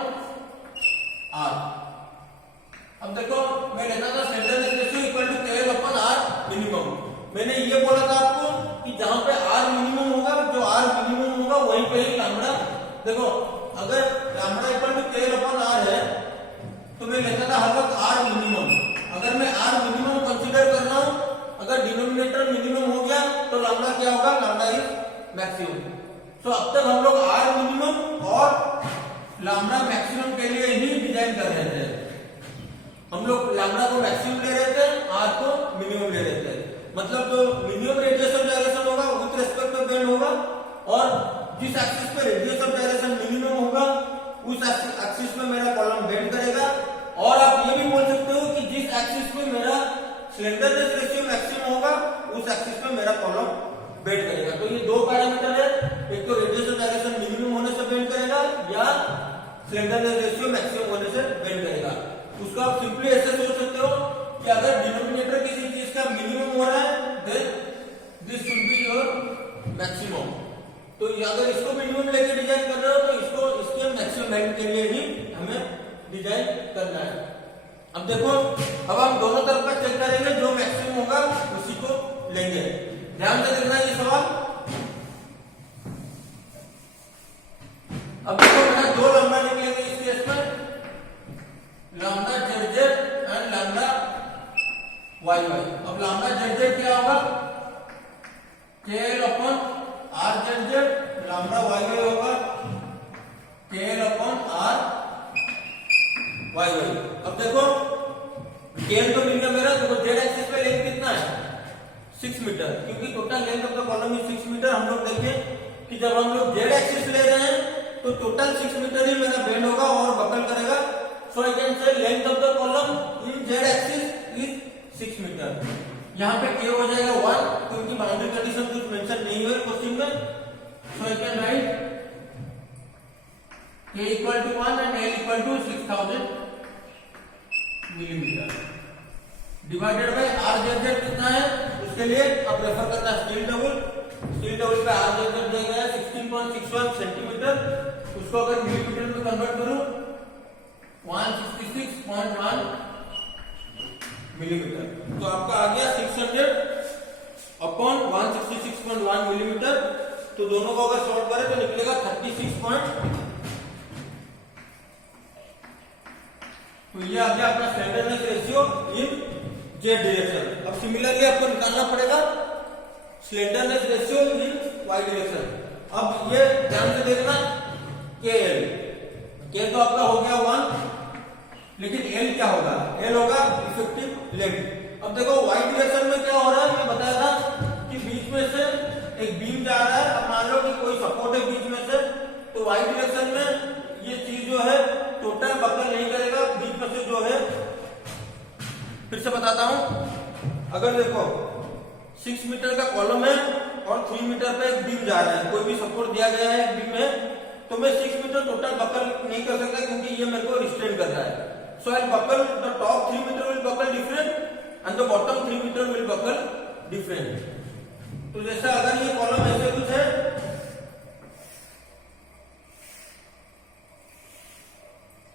अब देखो मैं लेना था slenderness ratio equal to KL/R minimum. मैंने ये बोला था आपको कि जहां पे R मिनिमम होगा, जो R मिनिमम होगा वहीं पे ही लैम्बडा। देखो अगर लैम्बडा इक्वल टू KL/R है तो मैं लेता था हर वक्त R मिनिमम। अगर मैं R मिनिमम कंसीडर कर रहा हूं मैक्सिमम। तो अब तक हम लोग आर मिनिमम और लैम्डा मैक्सिमम के लिए ही डिजाइन कर रहे थे। हम लोग लैम्डा को मैक्सिमम ले रहे थे, आर को मिनिमम ले रहे थे। मतलब जो मिनिमम रेडियस ऑफ डायरेक्शन होगा विद रिस्पेक्ट टू बेंड होगा, और जिस एक्सिस पे रेडियस ऑफ डायरेक्शन मिनिमम होगा उस एक्सिस पे मेरा कॉलम बेंड करेगा। और आप ये भी बोल सकते हो कि जिस एक्सिस पे मेरा स्लेंडरनेस रेशियो मैक्सिमम होगा उस एक्सिस पे मेरा कॉलम बेंड करेगा। तो ये दो पैरामीटर है, एक तो रेडियस ऑफ डायरेक्शन मिनिमम होने से बेंड करेगा या स्लेंडरनेस रेशियो मैक्सिमम होने से बेंड करेगा। उसको आप सिंपली ऐसे सोच सकते हो कि अगर डिनोमिनेटर किसी चीज का मिनिमम हो रहा है then this should be your maximum. तो अगर इसको मिनिमम लेके डिजाइन कर रहे हो तो इसको इसके मैक्सिमम वैल्यू के लिए ही हमें डिजाइन करना है। अब देखो, अब हम दोनों तरफ का चेक करेंगे, जो मैक्सिमम होगा उसी को लेंगे। ध्यान से देखना ये सवाल। अब देखो मेरा दो लैम्डा निकलेंगे इस केस में, lambda Z and lambda Y Y. अब लैम्डा जेड क्या होगा, KL upon R Z, lambda Y Y होगा KL upon R Y Y. अब देखो KL तो मिल गया मेरा। देखो जेड एक्सिस पे लेंथ कितना है 6 मीटर, क्योंकि total length of the column is 6 metre. हम लोग देखें कि जब हम लोग जेड एक्सिस ले रहे हैं तो टोटल 6 मीटर ही मेरा बेंड होगा और बकल करेगा। So I can say length of the column in Z axis is 6 metre. यहाँ पे K हो जाएगा 1, क्योंकि बाउंड्री कंडीशन कुछ मेंशन नहीं हुई क्वेश्चन में। So I can write K equal to 1 and L equal to 6000 millimetre divided by R Z कितना है, उसके लिए अब रेफर करना स्टील टेबल पे आर जेड दिया गया है 16.61 सेंटीमीटर। उसको अगर मिलीमीटर में कन्वर्ट करूं 166.1 मिलीमीटर, तो आपका आ गया 600 अपॉन 166.1 मिलीमीटर। तो दोनों को अगर सॉल्व करें तो निकलेगा 36. तो ये आ गया अपना slenderness ratio in Z direction. अब सिमिलरली आपको निकालना पड़ेगा slenderness ratio in Y direction. अब ये ध्यान से देखना, K तो आपका हो गया 1, लेकिन L क्या होगा, L होगा इफेक्टिव लेंथ। अब देखो वाई डायरेक्शन में क्या हो रहा है, मैं बताया था कि बीच में से एक बीम जा रहा है। अब मान लो कि कोई सपोर्ट है बीच में से, तो वाई डायरेक्शन में ये चीज जो है टोटल बकल नहीं करेगा, बीच में से जो है, फिर से बताता हूं, अगर देखो 6 मीटर का कॉलम है और 3 मीटर पे एक बीम जा रहा है, कोई भी सपोर्ट दिया गया है बीम में, तो मैं 6 मीटर टोटल बकल नहीं कर सकता क्योंकि ये मेरे को रिस्ट्रेन कर रहा है। So I buckle the top 3 metre will buckle different and the bottom 3 metre will buckle different. तो जैसा अगर ये कॉलम ऐसे कुछ है,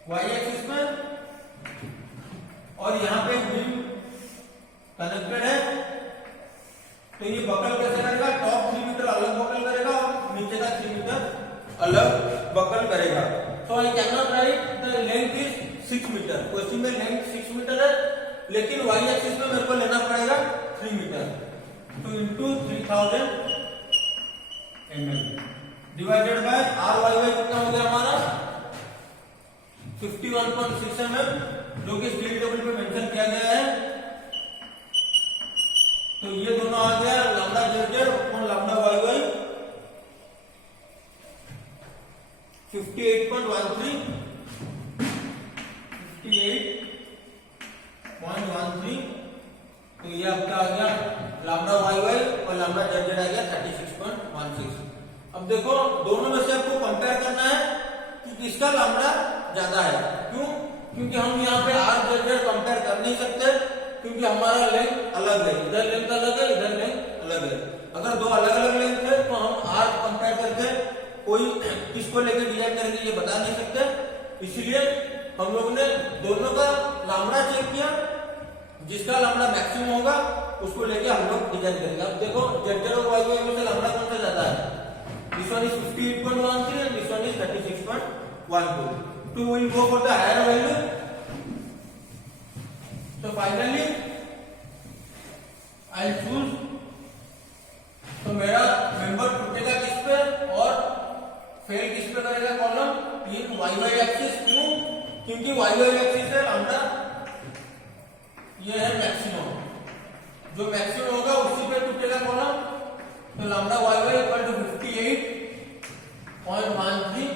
वाई एक्सिस में, और यहाँ पे एक बीम कनेक्टेड है, तो ये बकल कैसे करेगा, टॉप 3 मीटर अलग बकल करेगा और नीचे का 3 मीटर अलग बकल करेगा। So I can not write the length is 6 metre. Question में लेंथ 6 मीटर है, लेकिन वाई एक्सिस में मेरे को लेना पड़ेगा 3 मीटर। तो into 3000 mm divided by R Y Y कितना हो गया हमारा 51.6 mm, जो कि स्टील टेबल पे मेंशन किया गया है। तो ये दोनों आ गया लैम्डा जेड और लैम्डा वाई वाई 58.13 तो ये आपका आ गया लैम्डा वाई वाई और लैम्डा जेड आ गया 36.16। अब देखो दोनों में से आपको कंपेयर करना है कि किसका लैम्डा ज्यादा है। क्यों? क्योंकि हम यहाँ पे आर जेड कंपेयर कर नहीं सकते, क्योंकि हमारा लेंथ अलग है, इधर लेंथ अलग है, इधर लेंथ अलग है। अगर दो अलग अलग लेंथ है तो हम आर कंपेयर करके कोई किसको लेके डिजाइन करेंगे ये बता नहीं सकते। इसलिए हम लोग ने दोनों का लैम्डा चेक किया, जिसका लैम्डा मैक्सिमम होगा उसको लेके हम लोग डिजाइन करेंगे। अब देखो जेड और वाई वाई में से लैम्डा कौन सा ज्यादा है, this one is 58.13 and this one is 36.12। तो we will go for the higher value. So finally I'll choose, तो मेरा मेंबर टूटेगा किस पे और फेल किस पे करेगा कॉलम, इन वाई वाई एक्सिस। क्यों? क्योंकि वाई वाई एक्सिस है लैम्डा, ये है मैक्सिमम, जो मैक्सिमम होगा उसी पे टूटेगा कॉलम। तो lambda Y Y equal to 58.13,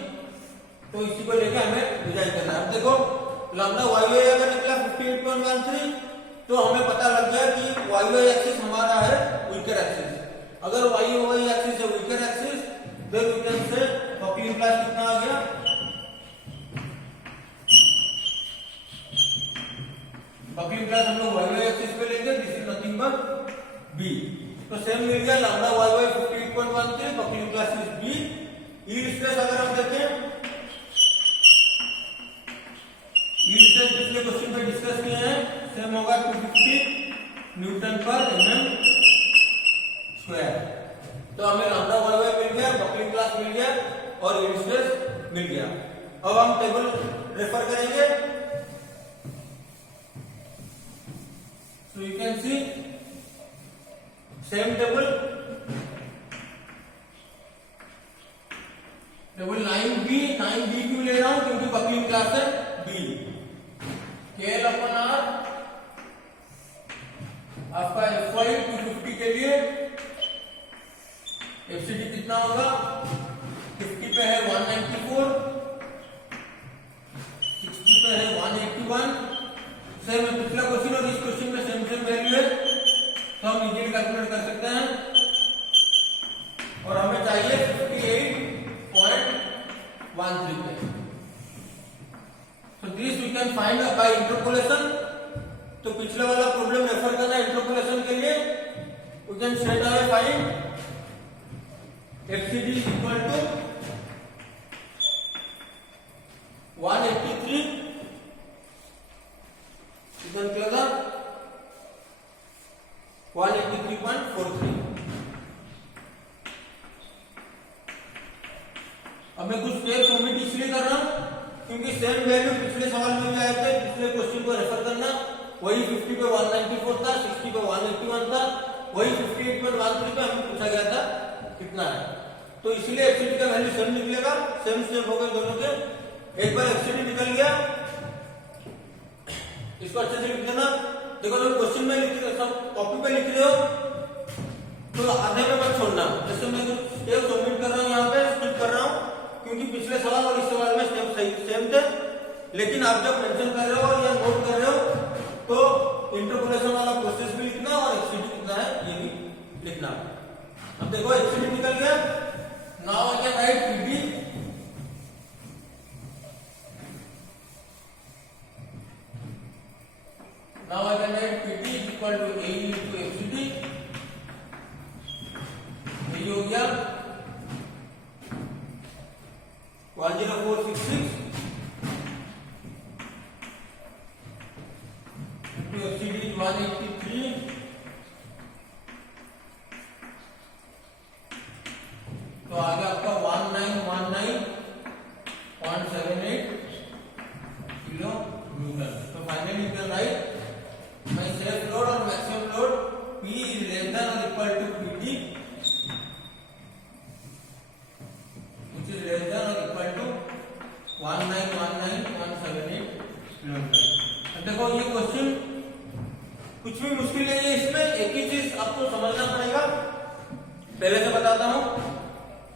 तो इसी को लेके हमें डिजाइन करना है। अब देखो लैम्डा वाई वाई अगर निकला 58.13, तो हमें पता लग गया कि वाई वाई एक्सिस हमारा है वीकर एक्सिस। अगर वाई वाई एक्सिस है weaker axis, then we can say buckling class कितना आ गया, बकलिंग क्लास हम लोग वाई वाई एक्सिस पे लेंगे, this is nothing but B. तो सेम मिल गया lambda Y Y 58.13, buckling class is B. Yield stress अगर हम देखें, यील्ड स्ट्रेस पिछले क्वेश्चन पे डिस्कस किए हैं, सेम होगा 250 न्यूटन पर एमएम स्क्वायर। तो हमें लैम्डा वाई वाई मिल गया, बकलिंग क्लास मिल गया और यील्ड स्ट्रेस मिल गया। अब हम टेबल रेफर करेंगे। So you can see same table 9b क्यों ले रहा हूं, क्योंकि बकलिंग क्लास है b। KL अपन R आपका FY 250 के लिए FCD कितना होगा, 50 पे है 194, 60 पे है 181। सेम पिछला क्वेश्चन और इस क्वेश्चन में सेम वैल्यू है, तो हम इजीली कैलकुलेट कर सकते हैं। और हमें चाहिए 58.13 पे। तो this we can find by interpolation. तो पिछले वाला प्रॉब्लम रेफर करना इंटरपोलेशन के लिए, we can straight away find FCD equal to 183 183.43। अब मैं कुछ स्टेप्स ओमिट इसलिए कर रहा हूं क्योंकि सेम वैल्यू पिछले सवाल में भी आए थे। पिछले क्वेश्चन को रेफर करना, वही 50 पे 194 था, 60 पे 181 था, वही 58.13 पे हमें पूछा गया था कितना है। तो इसलिए एफसीडी का वैल्यू सेम निकलेगा, सेम स्टेप हो गए दोनों के। एक बार एफसीडी निकल गया, इसको अच्छे से लिख देना। देखो तुम क्वेश्चन में लिख रहे हो, कॉपी पे लिख रहे हो, तो आधे में मत छोड़ना। जैसे मैं स्टेप सबमिट कर रहा हूँ, यहाँ पे स्किप कर रहा हूँ क्योंकि पिछले सवाल और इस सवाल में स्टेप सही सेम थे। लेकिन आप जब मेंशन कर रहे हो या नोट कर रहे हो, तो इंटरपोलेशन वाला प्रोसेस भी लिखना और एफसीडी कितना है ये भी लिखना। अब देखो एफसीडी निकल गया। Now I can right PD Now I can write PT is equal to AE into FCD। ये हो गया 10466 into FCD is 183। तो आ गया आपका 1919.78 किलो न्यूटन। तो finally you can right my self load और maximum load P is less than or equal to PT, which is less than or equal to 1919.78 kilometre. अब देखो ये क्वेश्चन कुछ भी मुश्किल नहीं है, इसमें एक ही चीज आपको समझना पड़ेगा। पहले से बताता हूँ,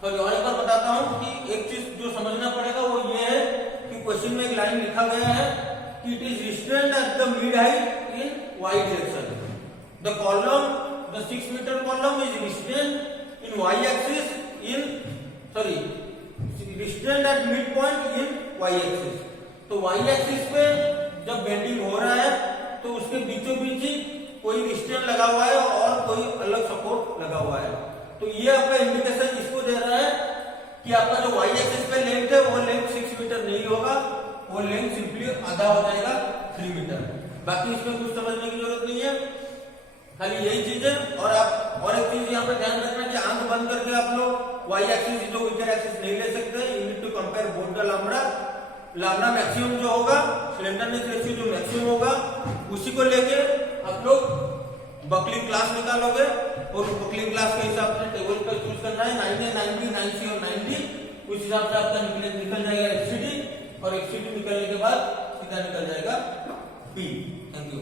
सॉरी और एक बार बताता हूँ कि एक चीज जो समझना पड़ेगा वो ये है कि क्वेश्चन में एक लाइन लिखा गया है कि it is restrained at the mid height in y direction. The column, the 6 meter column is restrained in y axis restrained at midpoint in y axis। तो y axis पे जब बेंडिंग हो रहा है तो उसके बीचों बीच ही कोई रिस्ट्रेन लगा हुआ है और कोई अलग सपोर्ट लगा हुआ है। तो ये आपका इंडिकेशन इसको दे रहा है कि आपका जो y एक्सिस पे लेंथ है वो लेंथ 6 मीटर नहीं होगा, वो लेंथ सिंपली आधा हो जाएगा 3 मीटर। बाकी इसमें कुछ समझने की जरूरत नहीं है, खाली यही चीज है। और आप और एक चीज यहाँ पे ध्यान रखना कि आंख बंद करके आप लोग वाई एक्सिस जो वीकर एक्सिस नहीं ले सकते। You need to compare both the lambda. Lambda maximum जो होगा, स्लेंडरनेस रेशियो जो मैक्सिमम होगा, उसी को लेके आप लोग बकलिंग क्लास निकालोगे और बकलिंग क्लास के हिसाब से टेबल पे चूज करना है 9 है 90 90 और 90 उस हिसाब से आपका निकल जाएगा एक्ससीडी और एक्ससीडी निकलने के बाद सीधा निकल जाएगा बी। Thank you.